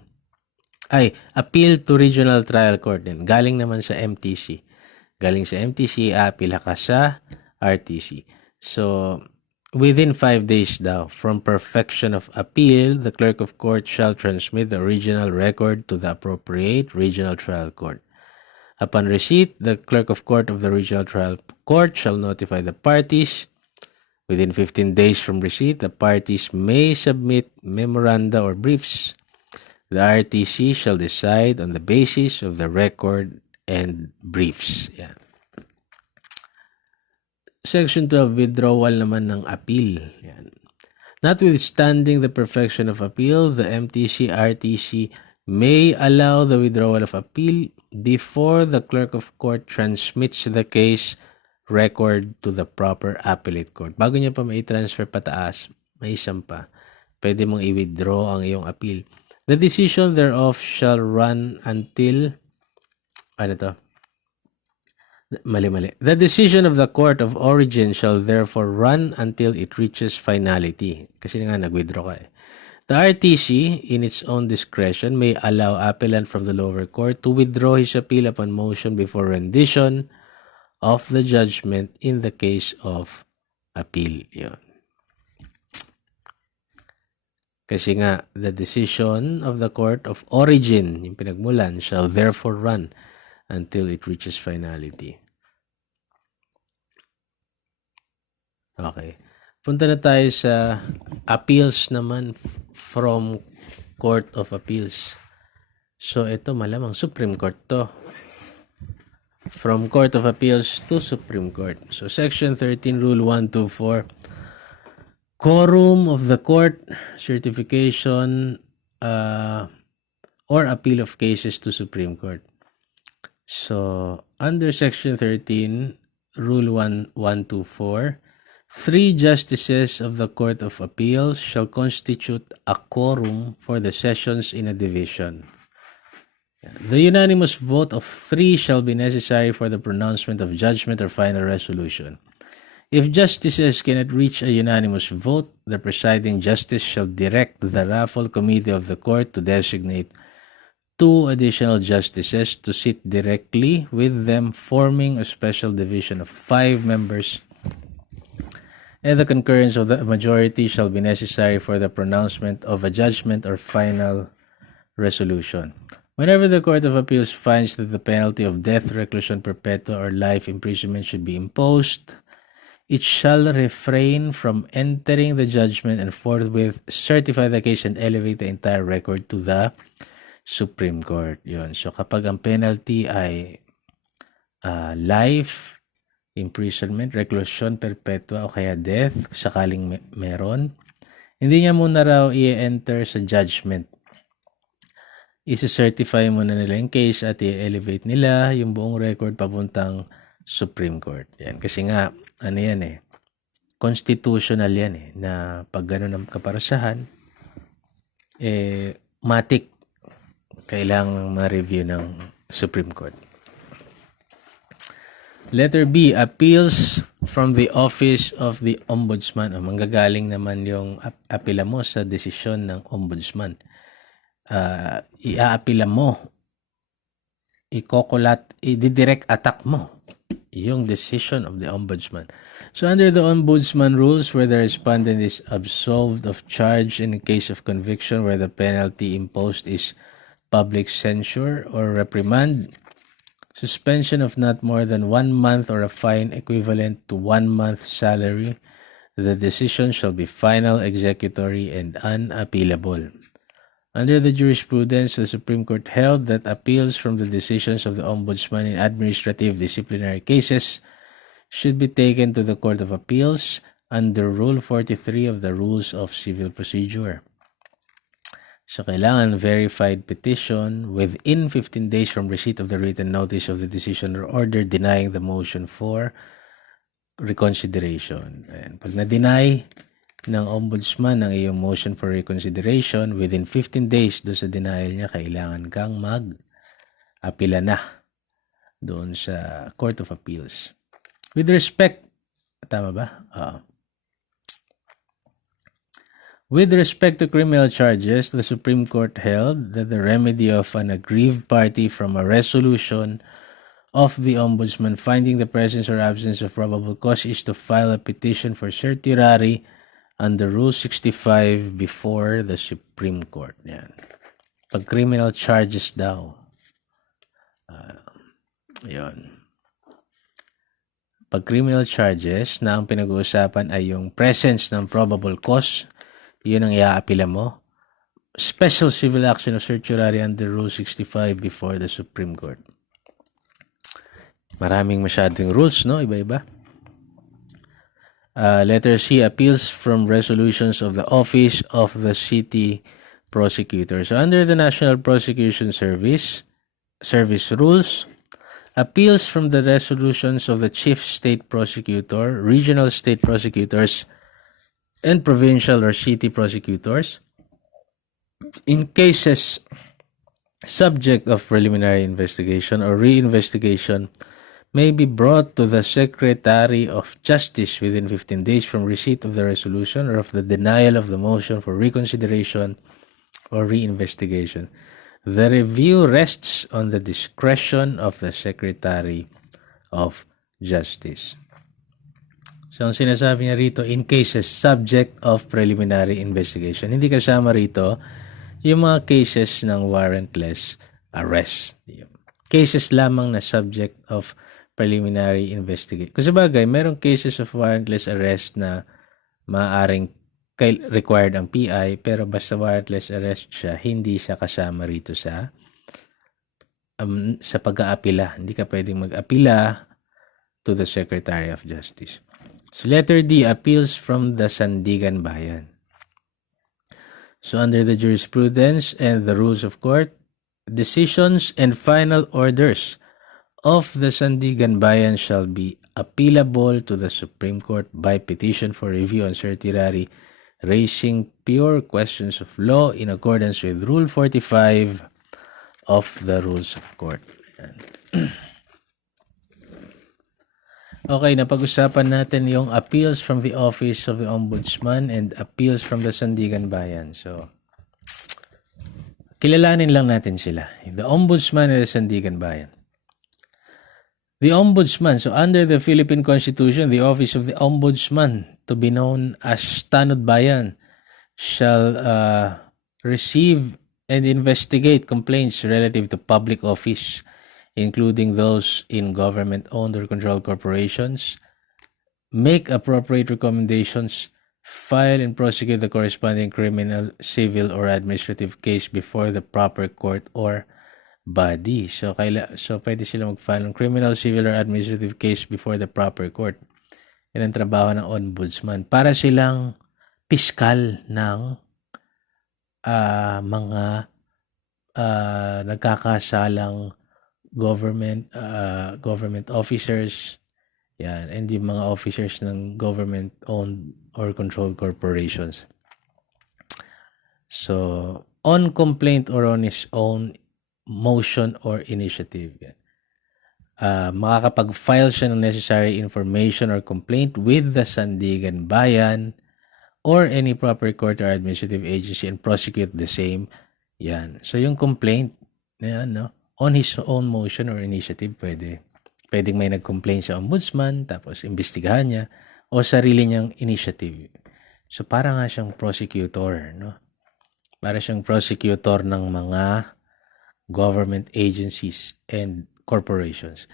Appeal to regional trial court din. Galing naman sa MTC. Galing sa MTC, appeal ka sa RTC. So, within 5 days daw, from perfection of appeal, the clerk of court shall transmit the original record to the appropriate regional trial court. Upon receipt, the clerk of court of the regional trial court shall notify the parties. Within 15 days from receipt, the parties may submit memoranda or briefs. The RTC shall decide on the basis of the record and briefs. Yan. Section 12, withdrawal naman ng appeal. Yan. Notwithstanding the perfection of appeal, the MTC, RTC may allow the withdrawal of appeal before the clerk of court transmits the case record to the proper appellate court. Bago niya pa mai-transfer pataas, may isang pa. Pwede mong i-withdraw ang iyong appeal. The decision thereof shall run until The decision of the court of origin shall therefore run until it reaches finality. Kasi nga nag-withdraw ka eh. The RTC, in its own discretion, may allow appellant from the lower court to withdraw his appeal upon motion before rendition of the judgment in the case of appeal. Yun. Kasi nga, the decision of the court of origin, yung pinagmulan, shall therefore run until it reaches finality. Okay. Punta na tayo sa appeals naman from Court of Appeals. So, ito malamang Supreme Court to. From Court of Appeals to Supreme Court. So, Section 13, Rule 124. Quorum of the court, certification or appeal of cases to Supreme Court. So, under Section 13, Rule 1124, 3 justices of the Court of Appeals shall constitute a quorum for the sessions in a division. The unanimous vote of 3 shall be necessary for the pronouncement of judgment or final resolution. If justices cannot reach a unanimous vote, the presiding justice shall direct the raffle committee of the court to designate 2 additional justices to sit directly with them, forming a special division of 5 members, and the concurrence of the majority shall be necessary for the pronouncement of a judgment or final resolution. Whenever the Court of Appeals finds that the penalty of death, reclusion perpetua, or life imprisonment should be imposed, it shall refrain from entering the judgment and forthwith certify the case and elevate the entire record to the Supreme Court. Yun. So kapag ang penalty ay life imprisonment, reclusion perpetua, o kaya death, sakaling meron, hindi niya muna raw i-enter sa judgment. Isi-certify muna nila yung case at i-elevate nila yung buong record papuntang Supreme Court. Yan. Kasi nga, ano yan constitutional yan na pag gano'n ang kaparasahan, matik, kailangang ma-review ng Supreme Court. Letter B, appeals from the Office of the Ombudsman. Manggagaling naman yung apela mo sa desisyon ng Ombudsman. Iaapila mo, i-direct attack mo yung decision of the Ombudsman. So under the Ombudsman rules, where the respondent is absolved of charge in the case of conviction where the penalty imposed is public censure or reprimand, suspension of not more than 1 month, or a fine equivalent to 1 month's salary, the decision shall be final, executory, and unappealable. Under the jurisprudence, the Supreme Court held that appeals from the decisions of the Ombudsman in administrative disciplinary cases should be taken to the Court of Appeals under Rule 43 of the Rules of Civil Procedure. So, kailangan verified petition within 15 days from receipt of the written notice of the decision or order denying the motion for reconsideration. And pag na-deny ng Ombudsman ang iyong motion for reconsideration, within 15 days doon sa denial niya, kailangan kang mag-apila na doon sa Court of Appeals. With respect, tama ba? With respect to criminal charges, the Supreme Court held that the remedy of an aggrieved party from a resolution of the Ombudsman finding the presence or absence of probable cause is to file a petition for certiorari under Rule 65 before the Supreme Court. Yan. Pag criminal charges daw. Yun. Pag criminal charges na ang pinag-uusapan ay yung presence ng probable cause, yun ang iaapila mo. Special civil action of certiorari under Rule 65 before the Supreme Court. Maraming masyadong rules, no? Iba-iba. Letter C, appeals from resolutions of the Office of the City Prosecutor. So under the National Prosecution Service rules, appeals from the resolutions of the Chief State Prosecutor, Regional State Prosecutors, and Provincial or City Prosecutors in cases subject of preliminary investigation or reinvestigation may be brought to the Secretary of Justice within 15 days from receipt of the resolution or of the denial of the motion for reconsideration or reinvestigation. The review rests on the discretion of the Secretary of Justice. So, ang sinasabi niya rito, in cases subject of preliminary investigation. Hindi kasama rito yung mga cases ng warrantless arrest. Cases lamang na subject of preliminary investigation. Kasi bagay, merong cases of warrantless arrest na maaaring required ang PI, pero basta warrantless arrest siya, hindi siya kasama rito sa pag-aapila. Hindi ka pwedeng mag-apila to the Secretary of Justice. So letter D, appeals from the Sandigan Bayan. So under the jurisprudence and the rules of court, decisions and final orders of the Sandigan Bayan shall be appealable to the Supreme Court by petition for review and certiorari, raising pure questions of law in accordance with Rule 45 of the Rules of Court. Okay, napag-usapan natin yung appeals from the Office of the Ombudsman and appeals from the Sandigan Bayan. So, kilalanin lang natin sila. The Ombudsman and the Sandigan Bayan. The Ombudsman, so under the Philippine Constitution, the Office of the Ombudsman, to be known as Tanod Bayan, shall receive and investigate complaints relative to public office, including those in government-owned or controlled corporations, make appropriate recommendations, file and prosecute the corresponding criminal, civil, or administrative case before the proper court or body. So pwede sila mag-file ng criminal, civil, or administrative case before the proper court. Yan ang trabaho ng ombudsman. Para silang piskal ng mga nagkakasalang government officers, yan, and yung mga officers ng government-owned or controlled corporations. So, on complaint or on his own motion or initiative, makakapag-file siya ng necessary information or complaint with the Sandigan Bayan or any proper court or administrative agency and prosecute the same. Yan. So, yung complaint, yan, no? On his own motion or initiative, pwedeng may nag-complain sa ombudsman, tapos imbestigahan niya, o sarili niyang initiative. So, para nga siyang prosecutor, no? Para siyang prosecutor ng mga government agencies and corporations.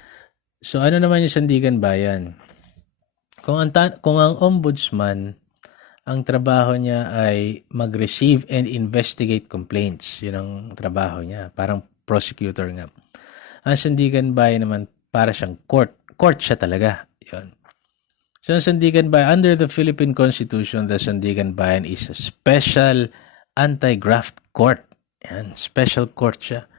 So, ano naman yung Sandigan Bayan? Kung ang ombudsman, ang trabaho niya ay mag-receive and investigate complaints. Yun ang trabaho niya. Parang prosecutor nga. Ang Sandigan Bayan naman, para siyang court. Court siya talaga. Yun. So, ang Sandigan Bayan, under the Philippine Constitution, the Sandigan Bayan is a special anti-graft court. Yan. Special court siya,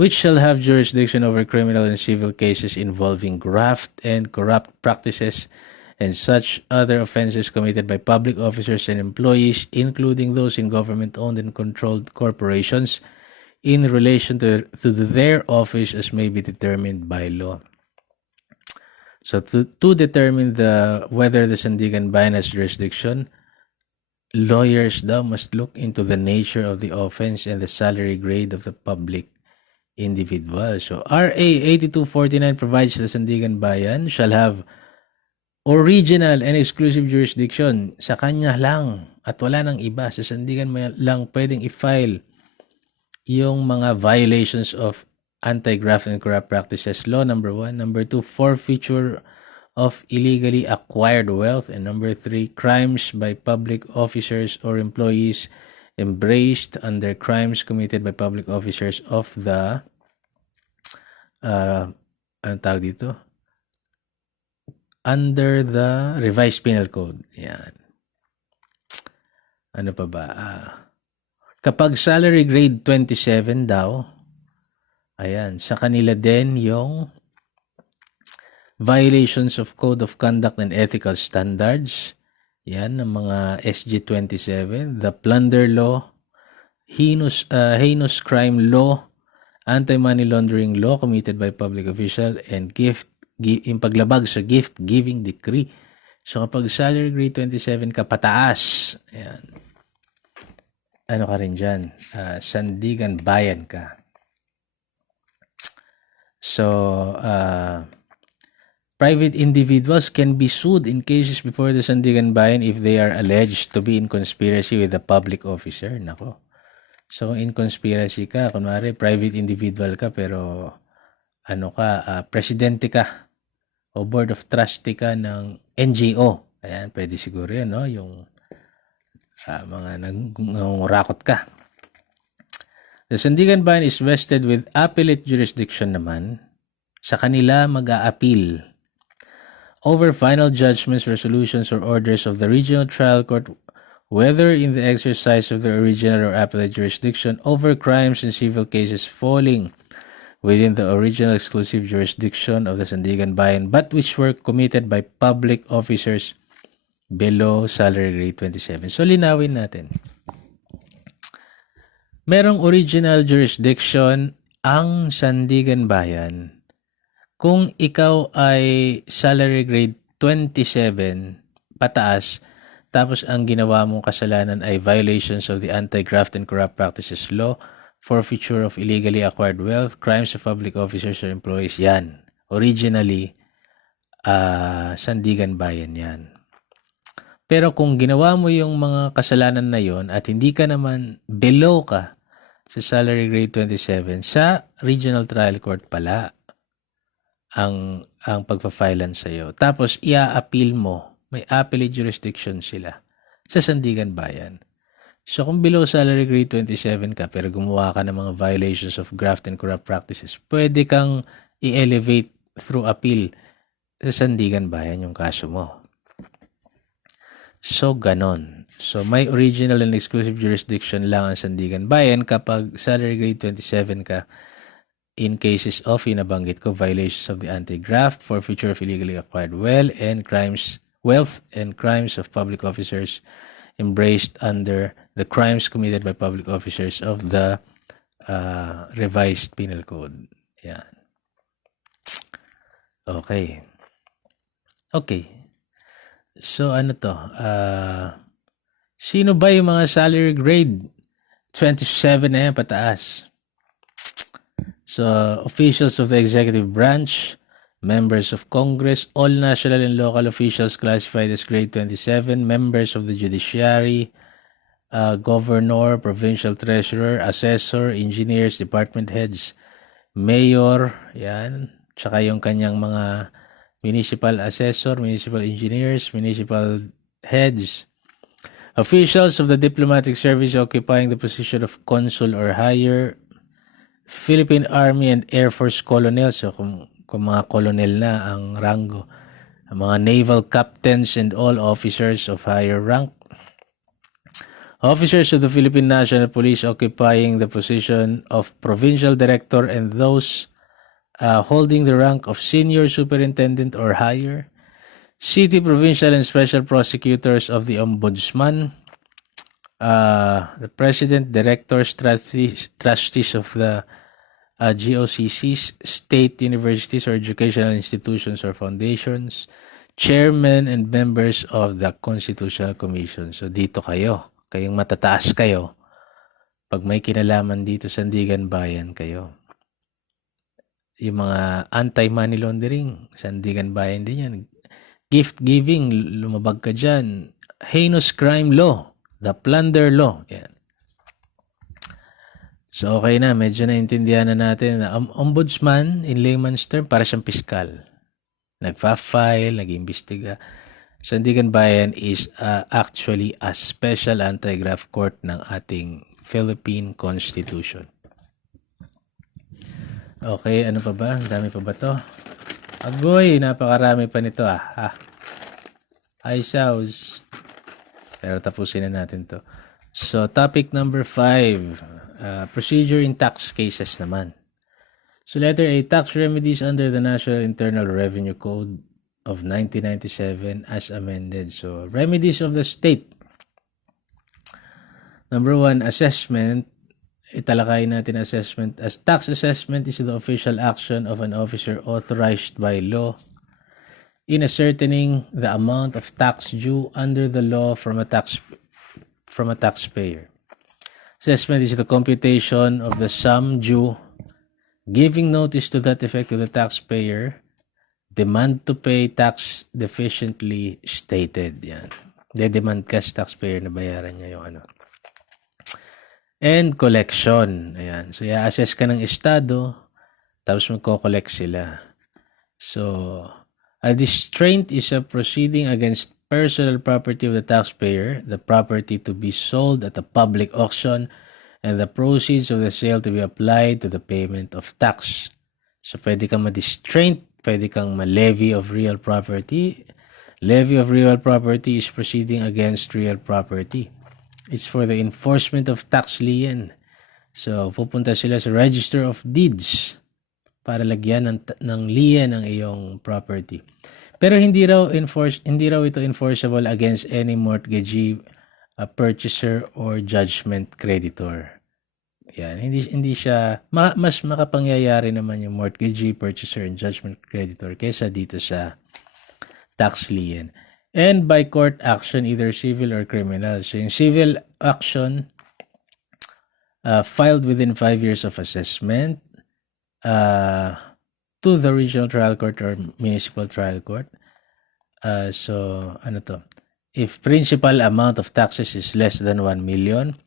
which shall have jurisdiction over criminal and civil cases involving graft and corrupt practices and such other offenses committed by public officers and employees, including those in government-owned and controlled corporations, in relation to their office as may be determined by law. So to determine whether the Sandigan Bayan has jurisdiction, lawyers daw must look into the nature of the offense and the salary grade of the public individual. So RA 8249 provides the Sandigan Bayan shall have original and exclusive jurisdiction. Sa kanya lang at wala nang iba. Sa Sandigan Bayan lang pwedeng i-file yung mga violations of anti-graft and corrupt practices law, number 1. Number 2, forfeiture of illegally acquired wealth. And number 3, crimes by public officers or employees embraced under crimes committed by public officers of the anong tawag dito? Under the revised penal code. Yan. Ano pa ba? Kapag salary grade 27 daw, ayan, sa kanila din yung violations of Code of Conduct and Ethical Standards, yan, ng mga SG-27, the plunder law, heinous crime law, anti-money laundering law committed by public official, and yung paglabag sa gift-giving decree. So, kapag salary grade 27 ka pataas, ayan, ano ka rin dyan, Sandigan Bayan ka. So, private individuals can be sued in cases before the Sandigan Bayan if they are alleged to be in conspiracy with a public officer. Nako. So, in conspiracy ka, kunwari, private individual ka, pero presidente ka o board of trustee ka ng NGO. Ayan, pwede siguro yan, no? Yung mga nangungurakot ka. The Sandigan Bayan is vested with appellate jurisdiction naman. Sa kanila mag-a-appeal over final judgments, resolutions, or orders of the regional trial court whether in the exercise of the original or appellate jurisdiction over crimes and civil cases falling within the original exclusive jurisdiction of the Sandigan Bayan but which were committed by public officers below salary grade 27. So, linawin natin. Merong original jurisdiction ang Sandigan Bayan kung ikaw ay salary grade 27 pataas, tapos ang ginawa mong kasalanan ay violations of the Anti-Graft and Corrupt Practices Law, forfeiture of illegally acquired wealth, crimes of public officers or employees, yan. Originally, Sandigan Bayan yan. Pero kung ginawa mo yung mga kasalanan na yon at hindi ka naman below ka sa salary grade 27, sa regional trial court pala ang pagpa-filean sa'yo. Tapos, ia-appeal mo. May appellate jurisdiction sila sa Sandigan Bayan. So, kung below salary grade 27 ka pero gumawa ka ng mga violations of graft and corrupt practices, pwede kang i-elevate through appeal sa Sandigan Bayan yung kaso mo. So, ganon. So, may original and exclusive jurisdiction lang ang Sandigan Bayan kapag salary grade 27 ka. In cases of, inabanggit ko, violations of the anti-graft, forfeiture of illegally acquired wealth and crimes of public officers embraced under the crimes committed by public officers of the revised penal code. Yan. Okay. So, ano to? Sino ba yung mga salary grade 27 na yan pataas? So, officials of the executive branch, members of Congress, all national and local officials classified as grade 27, members of the judiciary, governor, provincial treasurer, assessor, engineers, department heads, mayor, yan, tsaka yung kanyang mga municipal assessor, municipal engineers, municipal heads, officials of the diplomatic service occupying the position of consul or higher, Philippine Army and Air Force colonel, so kung mga colonel na ang rango, mga naval captains and all officers of higher rank, officers of the Philippine National Police occupying the position of provincial director and those holding the rank of senior superintendent or higher, city, provincial, and special prosecutors of the ombudsman, the president, directors, trustees of the GOCCs, state universities or educational institutions or foundations, chairmen and members of the Constitutional Commission. So dito kayong matataas kayo. Pag may kinalaman dito sa Sandigan Bayan kayo. Yung mga anti-money laundering, Sandigan Bayan din yan. Gift giving, lumabag ka dyan. Heinous crime law, the plunder law. Yan. So, okay na. Medyo naintindihan na natin na ombudsman, in layman's term, para siyang piskal. Nagfa-file, nag-imbestiga. Sandigan Bayan is actually a special anti-graft court ng ating Philippine Constitution. Okay, ano pa ba? Ang dami pa ba to? Agoy, napakarami pa nito Ay, sounds. Pero tapusin na natin to. So, topic number 5. Procedure in tax cases naman. So, letter A, tax remedies under the National Internal Revenue Code of 1997 as amended. So, remedies of the state. Number 1, assessment. Italakay natin assessment as tax assessment is the official action of an officer authorized by law in ascertaining the amount of tax due under the law from a taxpayer. Assessment is the computation of the sum due, giving notice to that effect to the taxpayer, demand to pay tax deficiently stated. Yan. De-demand ka sa taxpayer na bayaran niya yung ano. And collection. Ayan. So, i-assess ka ng estado, tapos magko-collect sila. So, a distraint is a proceeding against personal property of the taxpayer, the property to be sold at a public auction, and the proceeds of the sale to be applied to the payment of tax. So, pwede kang ma-distraint, pwede kang ma-levy of real property. Levy of real property is proceeding against real property. It's for the enforcement of tax lien. So, pupunta sila sa Register of Deeds para lagyan ng lien ang iyong property. Pero hindi raw ito enforceable against any mortgagee, purchaser, or judgment creditor. Yan, hindi siya mas makapangyayari naman yung mortgagee, purchaser, and judgment creditor kaysa dito sa tax lien. And by court action, either civil or criminal. So yung civil action filed within 5 years of assessment to the regional trial court or municipal trial court. So ano to? If principal amount of taxes is less than 1 million,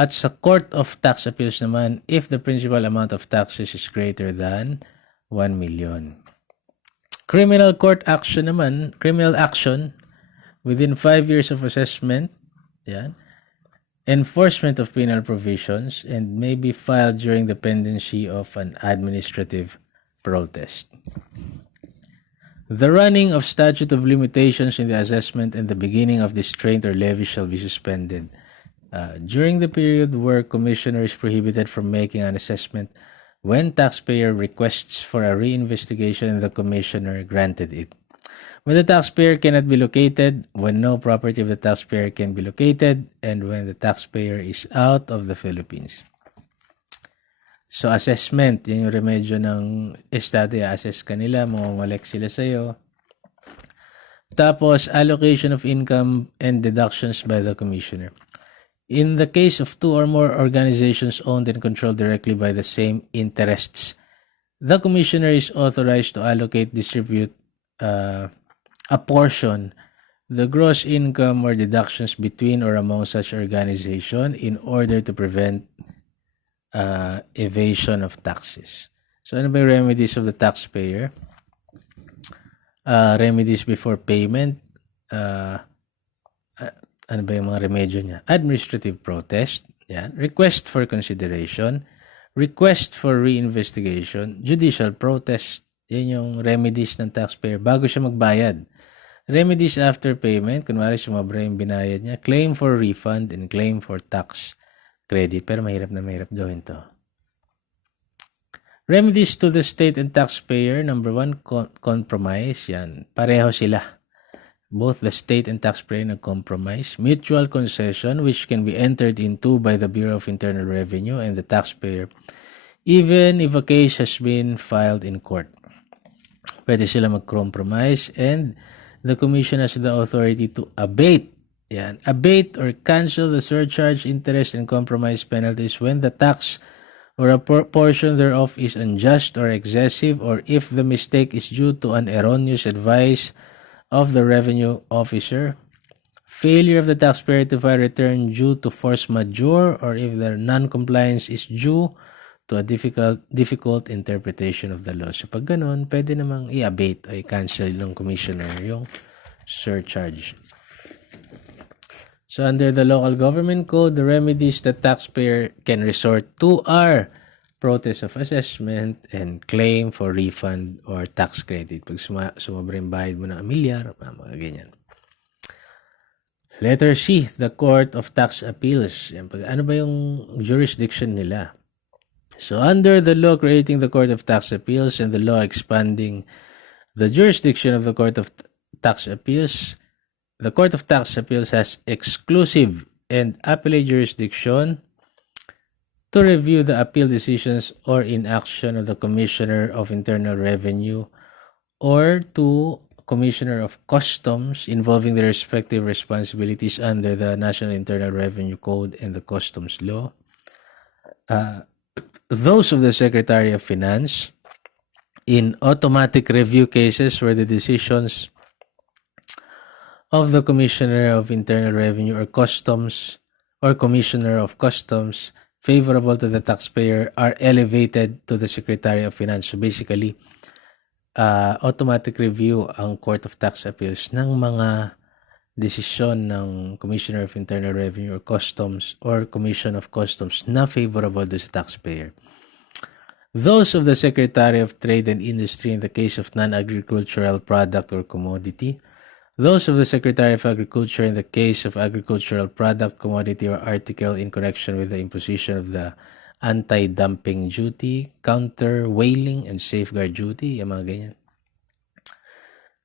at sa Court of Tax Appeals naman, if the principal amount of taxes is greater than 1 million. Criminal court action naman, criminal action within 5 years of assessment, yan, enforcement of penal provisions, and may be filed during the pendency of an administrative protest. The running of statute of limitations in the assessment and the beginning of distraint or levy shall be suspended during the period where commissioner is prohibited from making an assessment when taxpayer requests for a reinvestigation and the commissioner granted it. When the taxpayer cannot be located, when no property of the taxpayer can be located, and when the taxpayer is out of the Philippines. So assessment, yan yung remedyo ng estado, assess kanila, mamamalik sila sa'yo. Tapos allocation of income and deductions by the commissioner. In the case of 2 or more organizations owned and controlled directly by the same interests, the commissioner is authorized to allocate, distribute a portion, the gross income or deductions between or among such organization in order to prevent evasion of taxes. So ano ba yung remedies of the taxpayer? Remedies before payment. Ano ba yung mga remedyo niya? Administrative protest, yan. Request for consideration, request for reinvestigation, judicial protest, yan yung remedies ng taxpayer bago siya magbayad. Remedies after payment, kunwari sumobra yung binayad niya, claim for refund and claim for tax credit, pero mahirap na mahirap gawin to. Remedies to the state and taxpayer, number 1, compromise, yan. Pareho sila. Both the state and taxpayer nag-compromise. Mutual concession, which can be entered into by the Bureau of Internal Revenue and the taxpayer, even if a case has been filed in court. Pwede sila mag-compromise, and the Commission has the authority to abate, abate or cancel the surcharge, interest, and compromise penalties when the tax or a portion thereof is unjust or excessive, or if the mistake is due to an erroneous advice of the revenue officer, failure of the taxpayer to file return due to force majeure, or if their non-compliance is due to a difficult interpretation of the law. So pag ganun, pwede namang i-abate o i-cancel ng commissioner yung surcharge. So under the local government code, the remedies the taxpayer can resort to are protest of assessment and claim for refund or tax credit. Pag sumobra yung bayad mo na 1 milyar, mga ganyan. Letter C, the Court of Tax Appeals. Ano ba yung jurisdiction nila? So under the law creating the Court of Tax Appeals and the law expanding the jurisdiction of the Court of Tax Appeals, the Court of Tax Appeals has exclusive and appellate jurisdiction to review the appeal decisions or inaction of the Commissioner of Internal Revenue or to Commissioner of Customs involving their respective responsibilities under the National Internal Revenue Code and the Customs Law. Those of the Secretary of Finance in automatic review cases where the decisions of the Commissioner of Internal Revenue or Customs or Commissioner of Customs favorable to the taxpayer are elevated to the Secretary of Finance. So basically, automatic review ang Court of Tax Appeals ng mga desisyon ng Commissioner of Internal Revenue or Customs or Commission of Customs na favorable to sa taxpayer. Those of the Secretary of Trade and Industry in the case of non-agricultural product or commodity, those of the Secretary of Agriculture in the case of agricultural product, commodity, or article in connection with the imposition of the anti-dumping duty, countervailing, and safeguard duty, yung mga ganyan.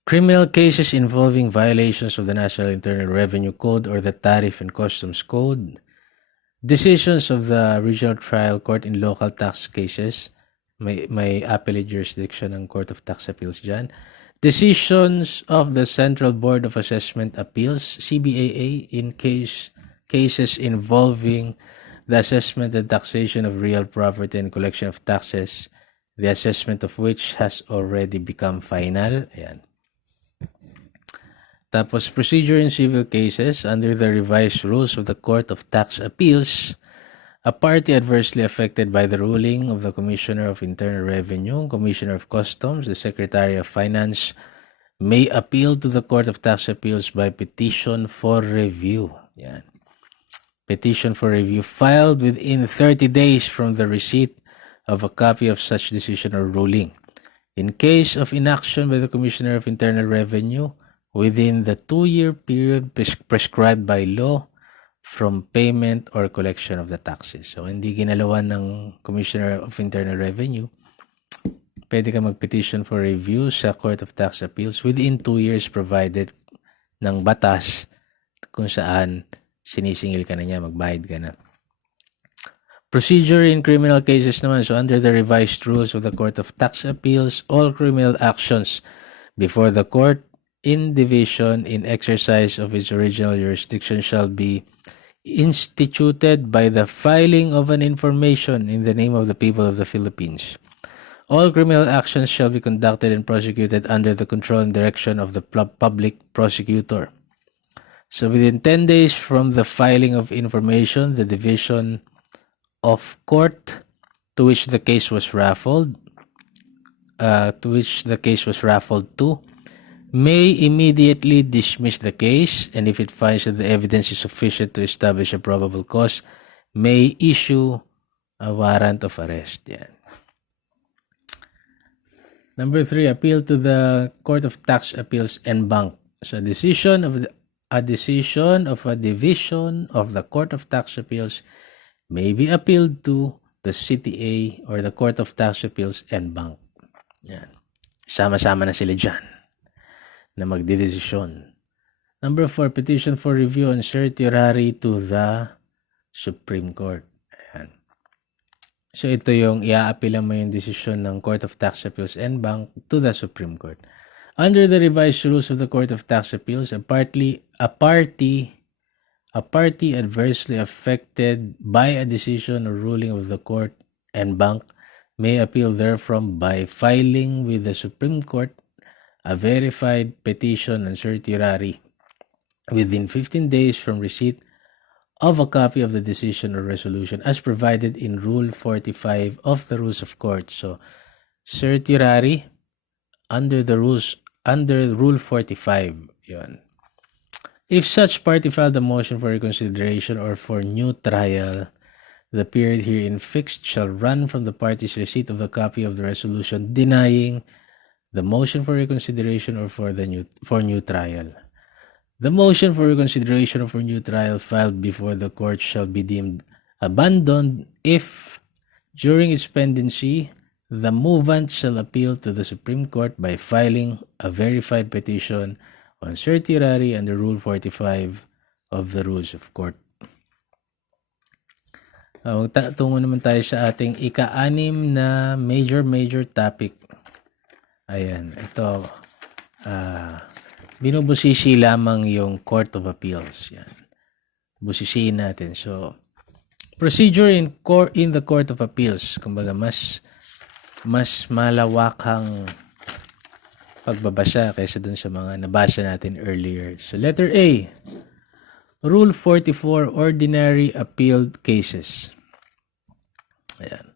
Criminal cases involving violations of the National Internal Revenue Code or the Tariff and Customs Code, decisions of the Regional Trial Court in local tax cases, may appellate jurisdiction ng Court of Tax Appeals dyan. Decisions of the Central Board of Assessment Appeals, CBAA, in cases involving the assessment and taxation of real property and collection of taxes, the assessment of which has already become final. Ayan. Tapos, procedure in civil cases under the revised rules of the Court of Tax Appeals, a party adversely affected by the ruling of the Commissioner of Internal Revenue, Commissioner of Customs, the Secretary of Finance, may appeal to the Court of Tax Appeals by petition for review. Yan. Petition for review filed within 30 days from the receipt of a copy of such decision or ruling. In case of inaction by the Commissioner of Internal Revenue, within the 2-year period prescribed by law from payment or collection of the taxes. So, hindi ginalawan ng Commissioner of Internal Revenue, pwede ka mag-petition for review sa Court of Tax Appeals within 2 years provided ng batas kung saan sinisingil ka na niya, magbayad ka na. Procedure in criminal cases naman. So, under the revised rules of the Court of Tax Appeals, all criminal actions before the court in division in exercise of its original jurisdiction shall be instituted by the filing of an information in the name of the people of the Philippines. All criminal actions shall be conducted and prosecuted under the control and direction of the public prosecutor. So within 10 days from the filing of information, the division of court to which the case was raffled, to may immediately dismiss the case, and if it finds that the evidence is sufficient to establish a probable cause, may issue a warrant of arrest. Yan. Number 3, appeal to the Court of Tax Appeals en banc. So, a decision of a division of the Court of Tax Appeals may be appealed to the CTA or the Court of Tax Appeals en banc. Yan. Sama-sama na sila dyan na magdedesisyon. Number 4, petition for review on certiorari to the Supreme Court. Ayan. So, ito yung i-aapilan mo yung desisyon ng Court of Tax Appeals en banc to the Supreme Court. Under the revised rules of the Court of Tax Appeals, a party adversely affected by a decision or ruling of the court en banc may appeal therefrom by filing with the Supreme Court a verified petition on certiorari within 15 days from receipt of a copy of the decision or resolution as provided in Rule 45 of the Rules of Court. So, certiorari under Rule 45. Yun. If such party filed a motion for reconsideration or for new trial, the period herein fixed shall run from the party's receipt of the copy of the resolution denying the motion for reconsideration or for new trial. The motion for reconsideration or for new trial filed before the court shall be deemed abandoned if, during its pendency, the movant shall appeal to the Supreme Court by filing a verified petition on certiorari under Rule 45 of the Rules of Court. Tungo naman tayo sa ating ika-6 na major topic. Ayan, ito, binubusisi lamang yung Court of Appeals. Yan. Busisiin natin. So, procedure in the Court of Appeals. Kumbaga, mas malawakang pagbabasa kaysa dun sa mga nabasa natin earlier. So, letter A, Rule 44, Ordinary Appealed Cases. Ayan.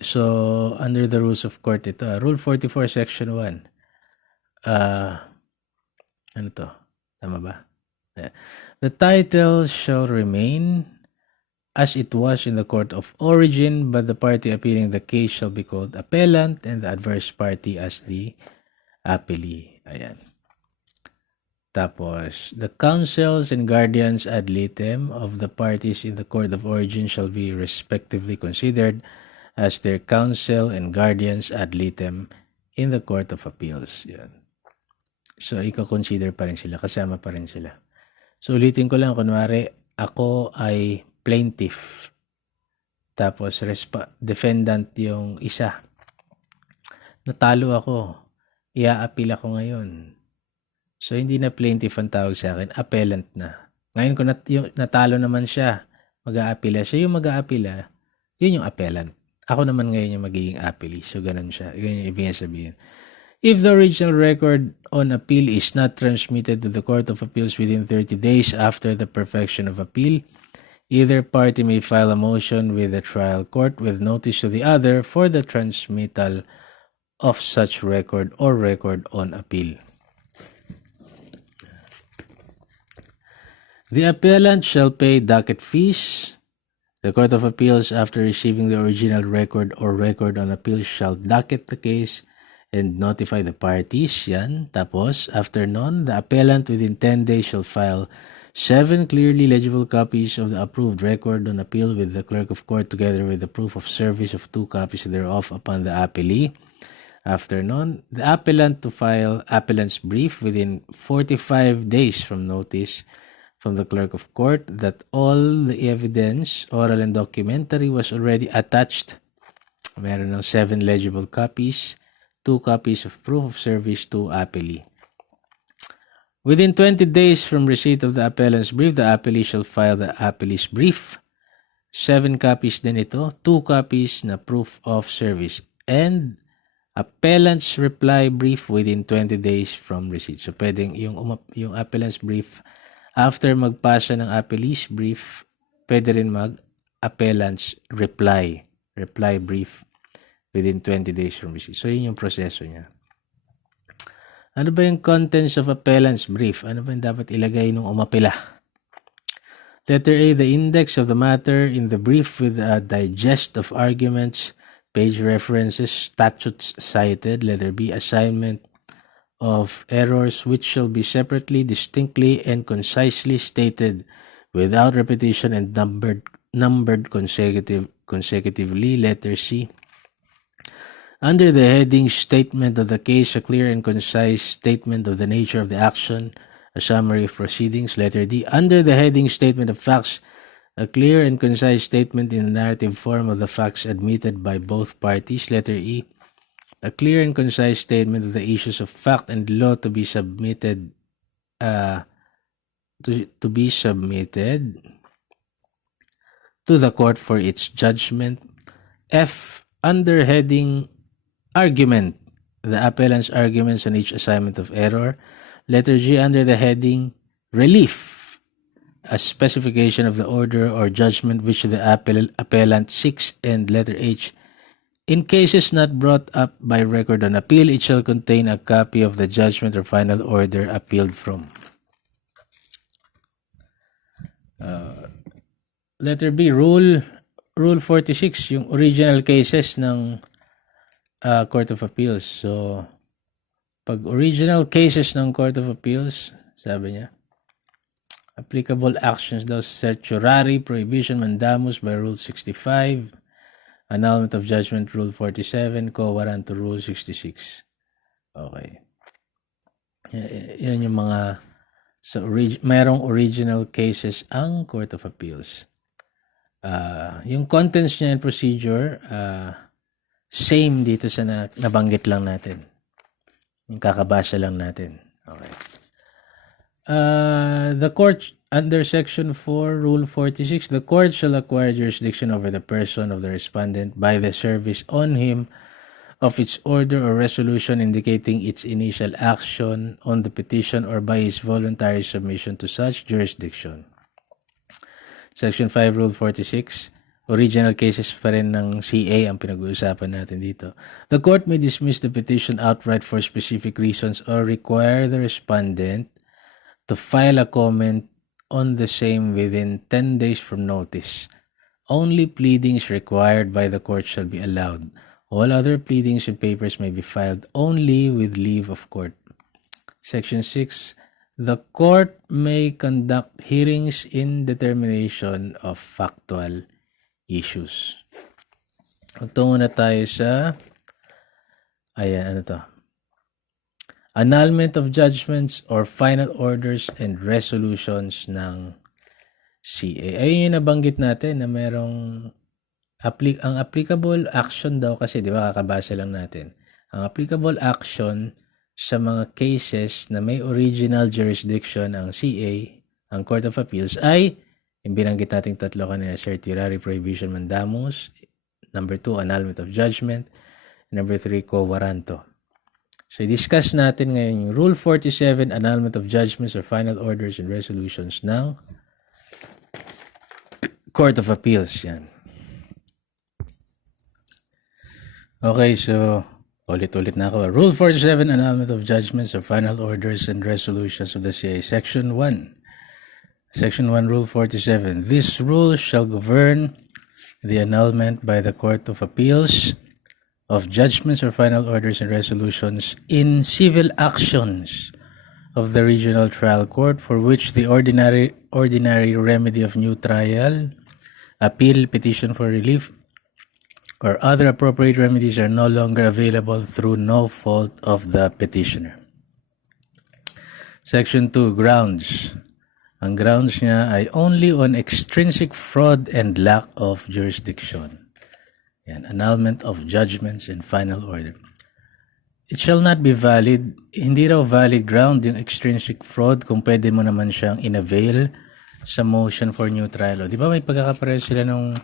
So, under the rules of court, ito, Rule 44, Section 1. Ano to? Tama ba? Yeah. The title shall remain as it was in the court of origin, but the party appealing the case shall be called appellant and the adverse party as the appellee. Ayan. Tapos, the counsels and guardians ad litem of the parties in the court of origin shall be respectively considered as their counsel and guardians ad litem in the court of appeals. Yan. So, i-consider pa rin sila, kasama pa rin sila. So, ulitin ko lang, kunwari, ako ay plaintiff. Tapos, defendant yung isa. Natalo ako. Ia-appeal ako ngayon. So, hindi na plaintiff ang tawag sa akin, appellant na. Ngayon, kung natalo naman siya, mag-a-appeal siya yung mag-a-appeal, yun yung appellant. Ako naman ngayon yung magiging appellee. So, ganun siya. Ganun yung ibig sabihin. If the original record on appeal is not transmitted to the Court of Appeals within 30 days after the perfection of appeal, either party may file a motion with the trial court with notice to the other for the transmittal of such record or record on appeal. The appellant shall pay docket fees. The Court of Appeals, after receiving the original record or record on appeal, shall docket the case and notify the parties. Yan. Tapos, after none, the appellant within 10 days shall file 7 clearly legible copies of the approved record on appeal with the clerk of court together with the proof of service of 2 copies thereof upon the appellee. After none, the appellant to file appellant's brief within 45 days from notice from the clerk of court that all the evidence, oral and documentary, was already attached. Meron ng 7 legible copies, 2 copies of proof of service to appellee. Within 20 days from receipt of the appellant's brief, the appellee shall file the appellee's brief. 7 copies din ito, 2 copies na proof of service, and appellant's reply brief within 20 days from receipt. So, pwedeng yung appellant's brief, after magpasa ng appellee's brief, pwede rin mag-appellant's reply brief within 20 days from receipt. So, yun yung proseso niya. Ano ba yung contents of appellant's brief? Ano ba yung dapat ilagay nung umapila? Letter A, the index of the matter in the brief with a digest of arguments, page references, statutes cited. Letter B, assignment of errors which shall be separately, distinctly, and concisely stated without repetition and numbered consecutively. Letter C, under the heading Statement of the Case, a clear and concise statement of the nature of the action, a summary of proceedings. Letter D, under the heading Statement of Facts, a clear and concise statement in the narrative form of the facts admitted by both parties. Letter E, a clear and concise statement of the issues of fact and law to be submitted to the court for its judgment. F, under heading Argument, the appellant's arguments on each assignment of error. Letter G, under the heading Relief, a specification of the order or judgment which the appellant seeks. And letter H, in cases not brought up by record on appeal, it shall contain a copy of the judgment or final order appealed from. Letter B, Rule 46, yung original cases ng Court of Appeals. So, pag original cases ng Court of Appeals, sabi niya, applicable actions daw, certiorari, prohibition, mandamus by Rule 65, annulment of judgment, Rule 47, co-warrant to Rule 66. Okay. Yan yung mga mayroong original cases ang Court of Appeals. Yung contents niya and procedure, same dito sa nabanggit lang natin. Yung kakabasa lang natin. Okay. The court, under Section 4, Rule 46, the court shall acquire jurisdiction over the person of the respondent by the service on him of its order or resolution indicating its initial action on the petition or by his voluntary submission to such jurisdiction. Section 5, Rule 46, original cases pa rin ng CA ang pinag-uusapan natin dito. The court may dismiss the petition outright for specific reasons or require the respondent to file a comment on the same within 10 days from notice. Only pleadings required by the court shall be allowed. All other pleadings and papers may be filed only with leave of court. Section 6, the court may conduct hearings in determination of factual issues. Tungo na tayo sa annulment of judgments or final orders and resolutions ng CA. Ayun yung nabanggit natin na merong ang applicable action daw kasi, di ba, kakabasa lang natin. Ang applicable action sa mga cases na may original jurisdiction ang CA, ang Court of Appeals, ay yung binanggit nating tatlo kanina, certiorari prohibition mandamus, number 2, annulment of judgment, number 3, quo warranto. So, i-discuss natin ngayon yung Rule 47, annulment of judgments or final orders and resolutions ng Court of Appeals. Yan. Okay, so ulit-ulit na ako. Rule 47, annulment of judgments or final orders and resolutions of the CA. Section 1. Section 1, Rule 47. This rule shall govern the annulment by the Court of Appeals of judgments or final orders and resolutions in civil actions of the regional trial court for which the ordinary remedy of new trial, appeal, petition for relief, or other appropriate remedies are no longer available through no fault of the petitioner. Section 2, grounds. Ang grounds niya ay only on extrinsic fraud and lack of jurisdiction. Yan, annulment of judgments and final order. It shall not be valid, hindi raw valid ground yung extrinsic fraud kung pwede mo naman siyang inavail sa motion for new trial. Di ba may pagkakapareho sila nung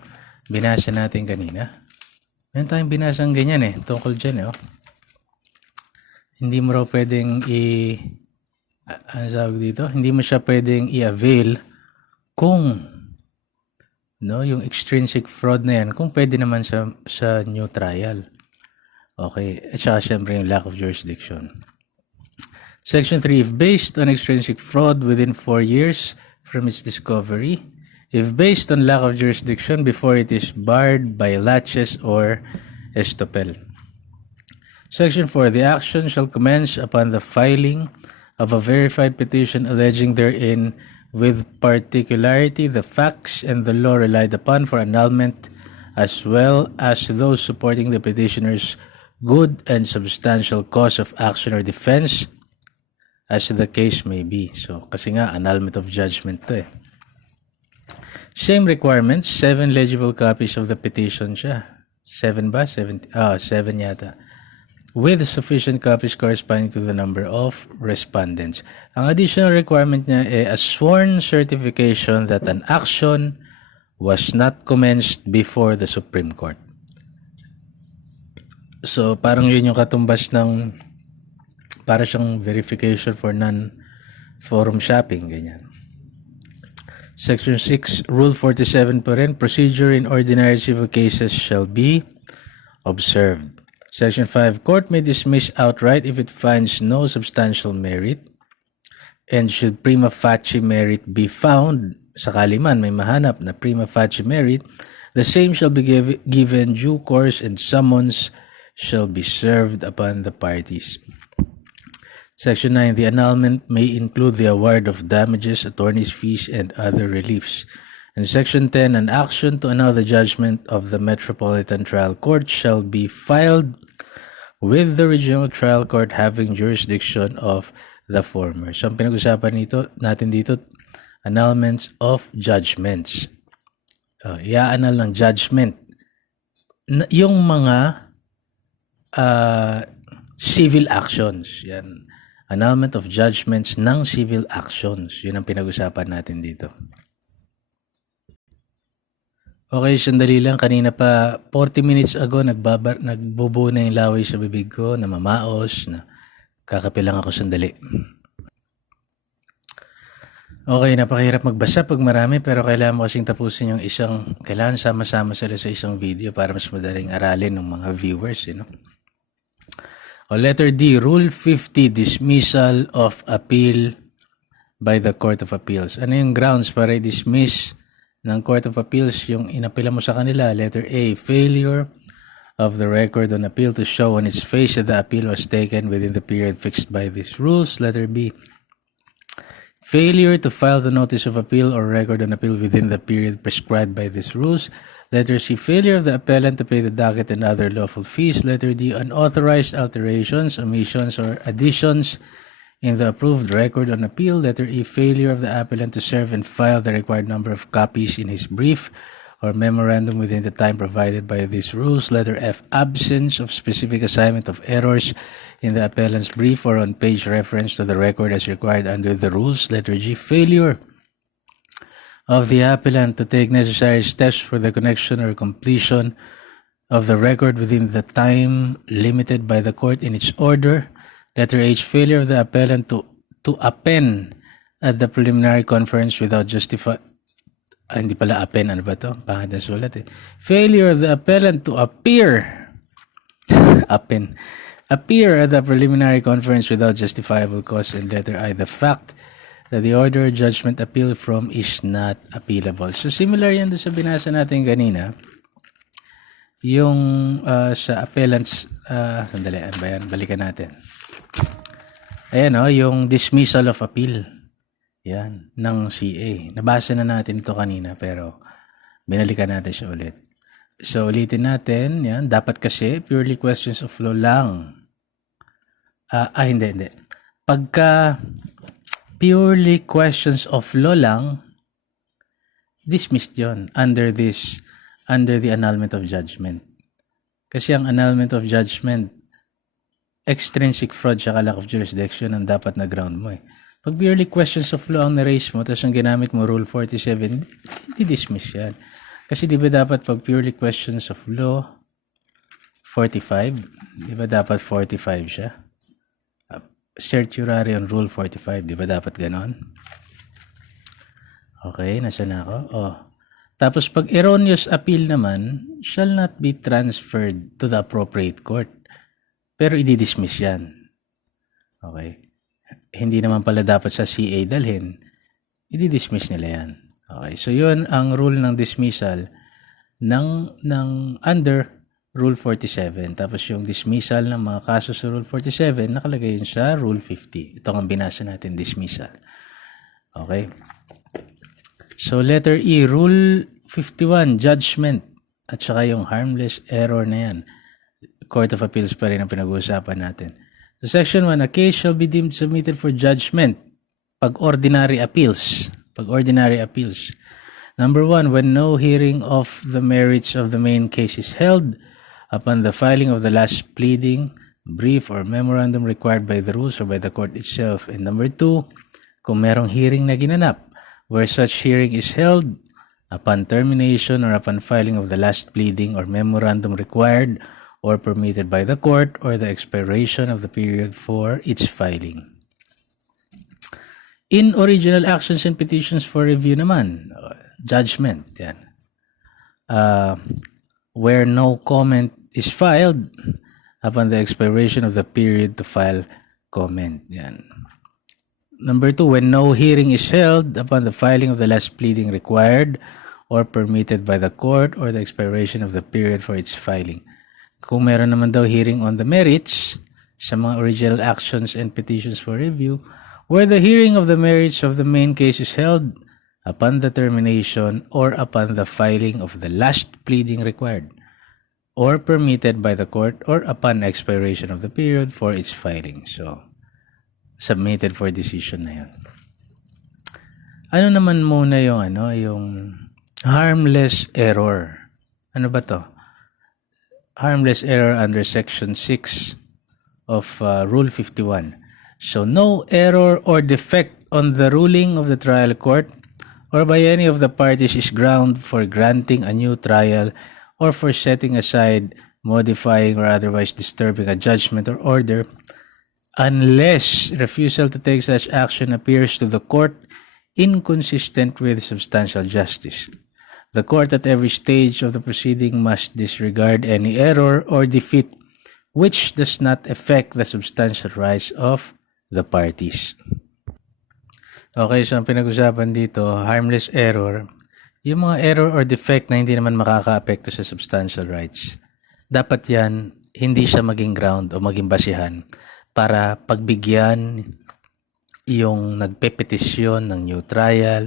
binasa natin kanina? Meron tayong binasang ganyan tungkol dyan Hindi mo raw pwedeng hindi mo siya pwedeng i-avail kung yung extrinsic fraud na yan, kung pwede naman sa new trial. Okay, at saka syempre yung lack of jurisdiction. Section 3, if based on extrinsic fraud within 4 years from its discovery, if based on lack of jurisdiction before it is barred by laches or estoppel. Section 4. The action shall commence upon the filing of a verified petition alleging therein with particularity the facts and the law relied upon for annulment as well as those supporting the petitioner's good and substantial cause of action or defense as the case may be. So, kasi nga, annulment of judgment to Same requirements, 7 legible copies of the petition siya. 7 ba? 7 yata. With sufficient copies corresponding to the number of respondents. Ang additional requirement niya ay a sworn certification that an action was not commenced before the Supreme Court. So, parang yun yung katumbas ng para siyang verification for non-forum shopping, ganyan. Section 6, Rule 47 pa rin, procedure in ordinary civil cases shall be observed. Section 5, court may dismiss outright if it finds no substantial merit and should prima facie merit be found, sakali man may mahanap na prima facie merit, the same shall be given due course and summons shall be served upon the parties. Section 9, the annulment may include the award of damages, attorney's fees, and other reliefs. And Section 10, an action to annul the judgment of the Metropolitan Trial Court shall be filed with the Regional Trial Court having jurisdiction of the former. So, ang pinag-usapan natin dito, annulments of judgments. I-annul ng judgment. Yung mga civil actions. Yan. Annulment of judgments ng civil actions. Yun ang pinag-usapan natin dito. Okay, sandali lang. Kanina pa, 40 minutes ago, nagbubuo na yung laway sa bibig ko, na mamaos, na kakapilang ako sandali. Okay, napakahirap magbasa pag marami, pero kailangan mo kasing tapusin yung kailangan sama-sama sila sa isang video para mas madaling aralin ng mga viewers, O letter D, Rule 50, dismissal of appeal by the Court of Appeals. Ano yung grounds para i-dismiss ng Court of Appeals yung inapila mo sa kanila? Letter A, failure of the record on appeal to show on its face that the appeal was taken within the period fixed by these rules. Letter B, Failure to file the notice of appeal or record on appeal within the period prescribed by these rules. Letter C, failure of the appellant to pay the docket and other lawful fees. Letter D, unauthorized alterations, omissions, or additions in the approved record on appeal. Letter E, failure of the appellant to serve and file the required number of copies in his brief or memorandum within the time provided by these rules. Letter F, absence of specific assignment of errors in the appellant's brief or on page reference to the record as required under the rules. Letter G, failure of the appellant to take necessary steps for the connection or completion of the record within the time limited by the court in its order. Letter H, failure of the appellant to append at the preliminary conference without hindi pala append, ano ba to? Pangit na sulat eh. Failure of the appellant to appear at the preliminary conference without justifiable cause. And letter I, the fact that the order or judgment appealed from is not appealable. So similar yan doon sa binasa natin kanina. Yung sa appellants, sandali, ano ba yan? Balikan natin. Ayan yung dismissal of appeal. Yan, ng CA. Nabasa na natin ito kanina pero binalikan natin siya ulit. So ulitin natin, yan, dapat kasi purely questions of law lang. Hindi. Pagka purely questions of law lang, dismissed yon under the annulment of judgment. Kasi ang annulment of judgment, extrinsic fraud siya, lack of jurisdiction ang dapat na ground mo eh. Pag purely questions of law ang na-raise mo, tapos ang ginamit mo, Rule 47, di-dismiss yan. Kasi di ba dapat pag purely questions of law, 45? Di ba dapat 45 siya? Certiorari on Rule 45, di ba dapat ganon? Okay, nasa na ako? Tapos pag erroneous appeal naman, shall not be transferred to the appropriate court. Pero i-dismiss yan. Okay. Hindi naman pala dapat sa CA dalhin. I-dismiss nila yan. Okay, so yun ang rule ng dismissal ng under Rule 47. Tapos yung dismissal ng mga kaso sa Rule 47, nakalagay yun sa Rule 50. Ito ang binasa natin, dismissal. Okay. So letter E, Rule 51, judgment. At saka yung harmless error na yan. Court of Appeals pa rin ang pinag-uusapan natin. So Section 1, a case shall be deemed submitted for judgment pag ordinary appeals. Number 1, when no hearing of the merits of the main case is held upon the filing of the last pleading, brief, or memorandum required by the rules or by the court itself. And number 2, kung merong hearing na ginanap, where such hearing is held upon termination or upon filing of the last pleading or memorandum required or permitted by the court or the expiration of the period for its filing. In original actions and petitions for review naman, judgment, yan. Where no comment is filed upon the expiration of the period to file comment, yan. Number 2, when no hearing is held upon the filing of the last pleading required or permitted by the court or the expiration of the period for its filing. Kung meron naman daw hearing on the merits sa mga original actions and petitions for review, where the hearing of the merits of the main case is held upon the termination or upon the filing of the last pleading required or permitted by the court or upon expiration of the period for its filing. So, submitted for decision na yun. Ano naman muna yung yung harmless error? Ano ba to? Harmless error under Section 6 of Rule 51. So, no error or defect on the ruling of the trial court or by any of the parties is ground for granting a new trial or for setting aside, modifying, or otherwise disturbing a judgment or order unless refusal to take such action appears to the court inconsistent with substantial justice. The court at every stage of the proceeding must disregard any error or defeat which does not affect the substantial rights of the parties. Okay, so ang pinag-usapan dito, harmless error, yung mga error or defect na hindi naman makaka-apekto sa substantial rights. Dapat yan, hindi siya maging ground o maging basihan para pagbigyan yung nagpepetisyon ng new trial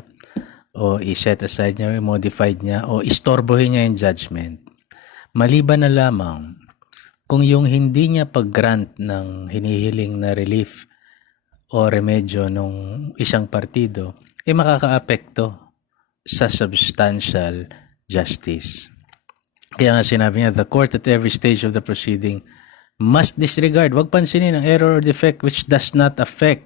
o i-set aside niya, i-modified niya o istorbohin niya yung judgment. Maliban na lamang kung yung hindi niya pag-grant ng hinihiling na relief o remedyo nung isang partido, makakaapekto sa substantial justice. Kaya nga sinabi niya, the court at every stage of the proceeding must disregard, wag pansinin ang error or defect which does not affect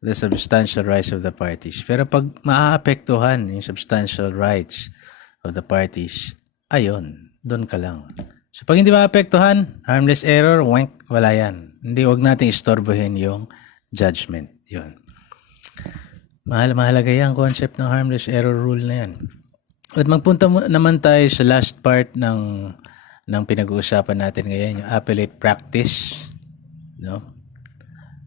the substantial rights of the parties. Pero pag maaapektuhan yung substantial rights of the parties, ayun, doon ka lang. So pag hindi maapektuhan, harmless error, wank, wala yan. Hindi, wag nating istorbohin yung judgment. Yun. Mahalaga yan, concept ng harmless error rule na yan. At magpunta naman tayo sa last part ng pinag-uusapan natin ngayon, yung appellate practice. No?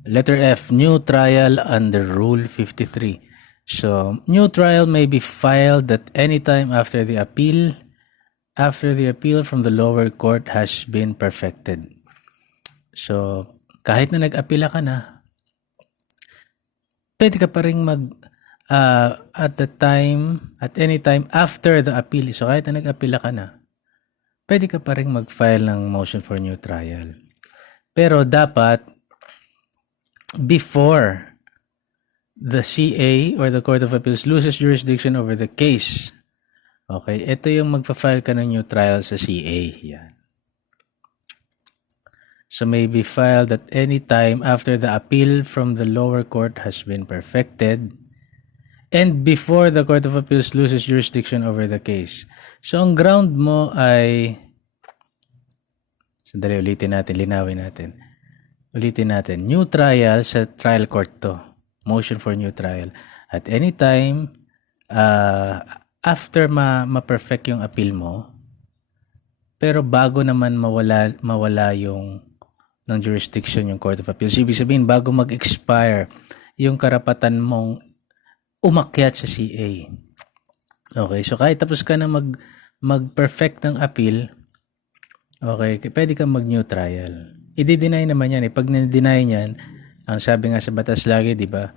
Letter F, new trial under Rule 53. So, new trial may be filed at any time after the appeal from the lower court has been perfected. So, kahit na nag-apila ka na, pwede ka pa rin at any time after the appeal. So, kahit na nag-apila ka na, pwede ka pa rin mag-file ng motion for new trial. Pero dapat, before the CA or the Court of Appeals loses jurisdiction over the case. Okay, ito yung magpa-file ka ng new trial sa CA. Yan. So may be filed at any time after the appeal from the lower court has been perfected and before the Court of Appeals loses jurisdiction over the case. So ang ground mo ay, sandali ulitin natin, linawin natin. Ulitin natin, new trial sa trial court to. Motion for new trial. At any time, after ma-perfect yung appeal mo, pero bago naman mawala yung ng jurisdiction yung Court of Appeals. Ibig sabihin, bago mag-expire yung karapatan mong umakyat sa CA. Okay, so kahit tapos ka na mag-perfect ng appeal, okay, pwede kang mag-new trial. I-deny naman yan. Pag na-deny niyan, ang sabi nga sa batas lagi, di ba,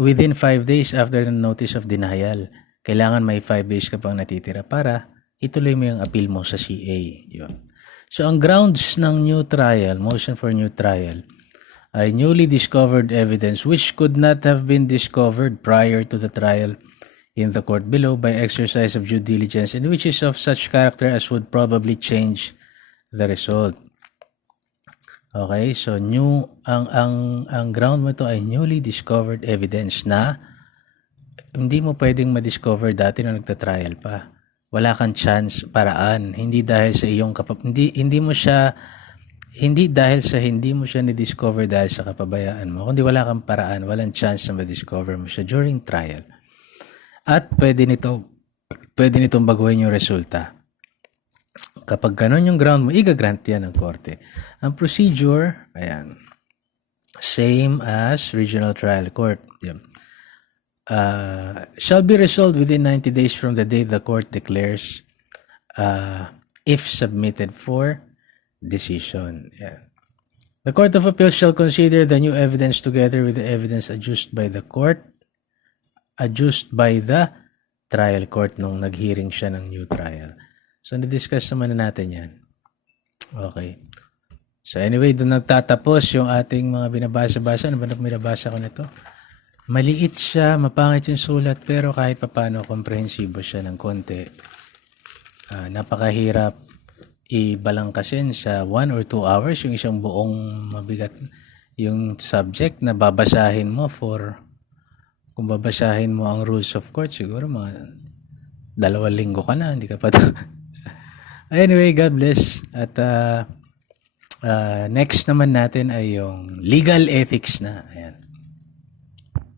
within 5 days after the notice of denial, kailangan may 5 days ka pang natitira para ituloy mo yung appeal mo sa CA. Yun. So, ang grounds ng new trial, motion for new trial, ay newly discovered evidence which could not have been discovered prior to the trial in the court below by exercise of due diligence and which is of such character as would probably change the result. Okay, so ang ground mo ito ay newly discovered evidence na hindi mo pwedeng ma-discover dati nung nagta-trial pa. Wala kang chance, paraan, hindi dahil sa iyong hindi mo siya na-discover dahil sa kapabayaan mo, kundi wala kang paraan, walang chance na ma-discover mo siya during trial. At pwede nitong baguhin yung resulta. Kapag ganun yung ground mo, i-grant yan ng korte. Ang procedure, ayan, same as regional trial court. Yan. Shall be resolved within 90 days from the day the court declares if submitted for decision. Yan. The Court of Appeals shall consider the new evidence together with the evidence adduced by the trial court nung nag-hearing siya ng new trial. So, na-discuss naman na natin yan. Okay. So, anyway, doon nagtatapos yung ating mga binabasa-basa. Ano ba na binabasa ko nito? Maliit siya, mapangit yung sulat, pero kahit papano, komprehensibo siya ng konti. Napakahirap ibalangkasin sa 1 or 2 hours yung isang buong mabigat yung subject na babasahin mo kung babasahin mo ang rules of court, siguro mga 2 linggo ka na, hindi ka pa Anyway, God bless. At next naman natin ay yung legal ethics na. Ayan.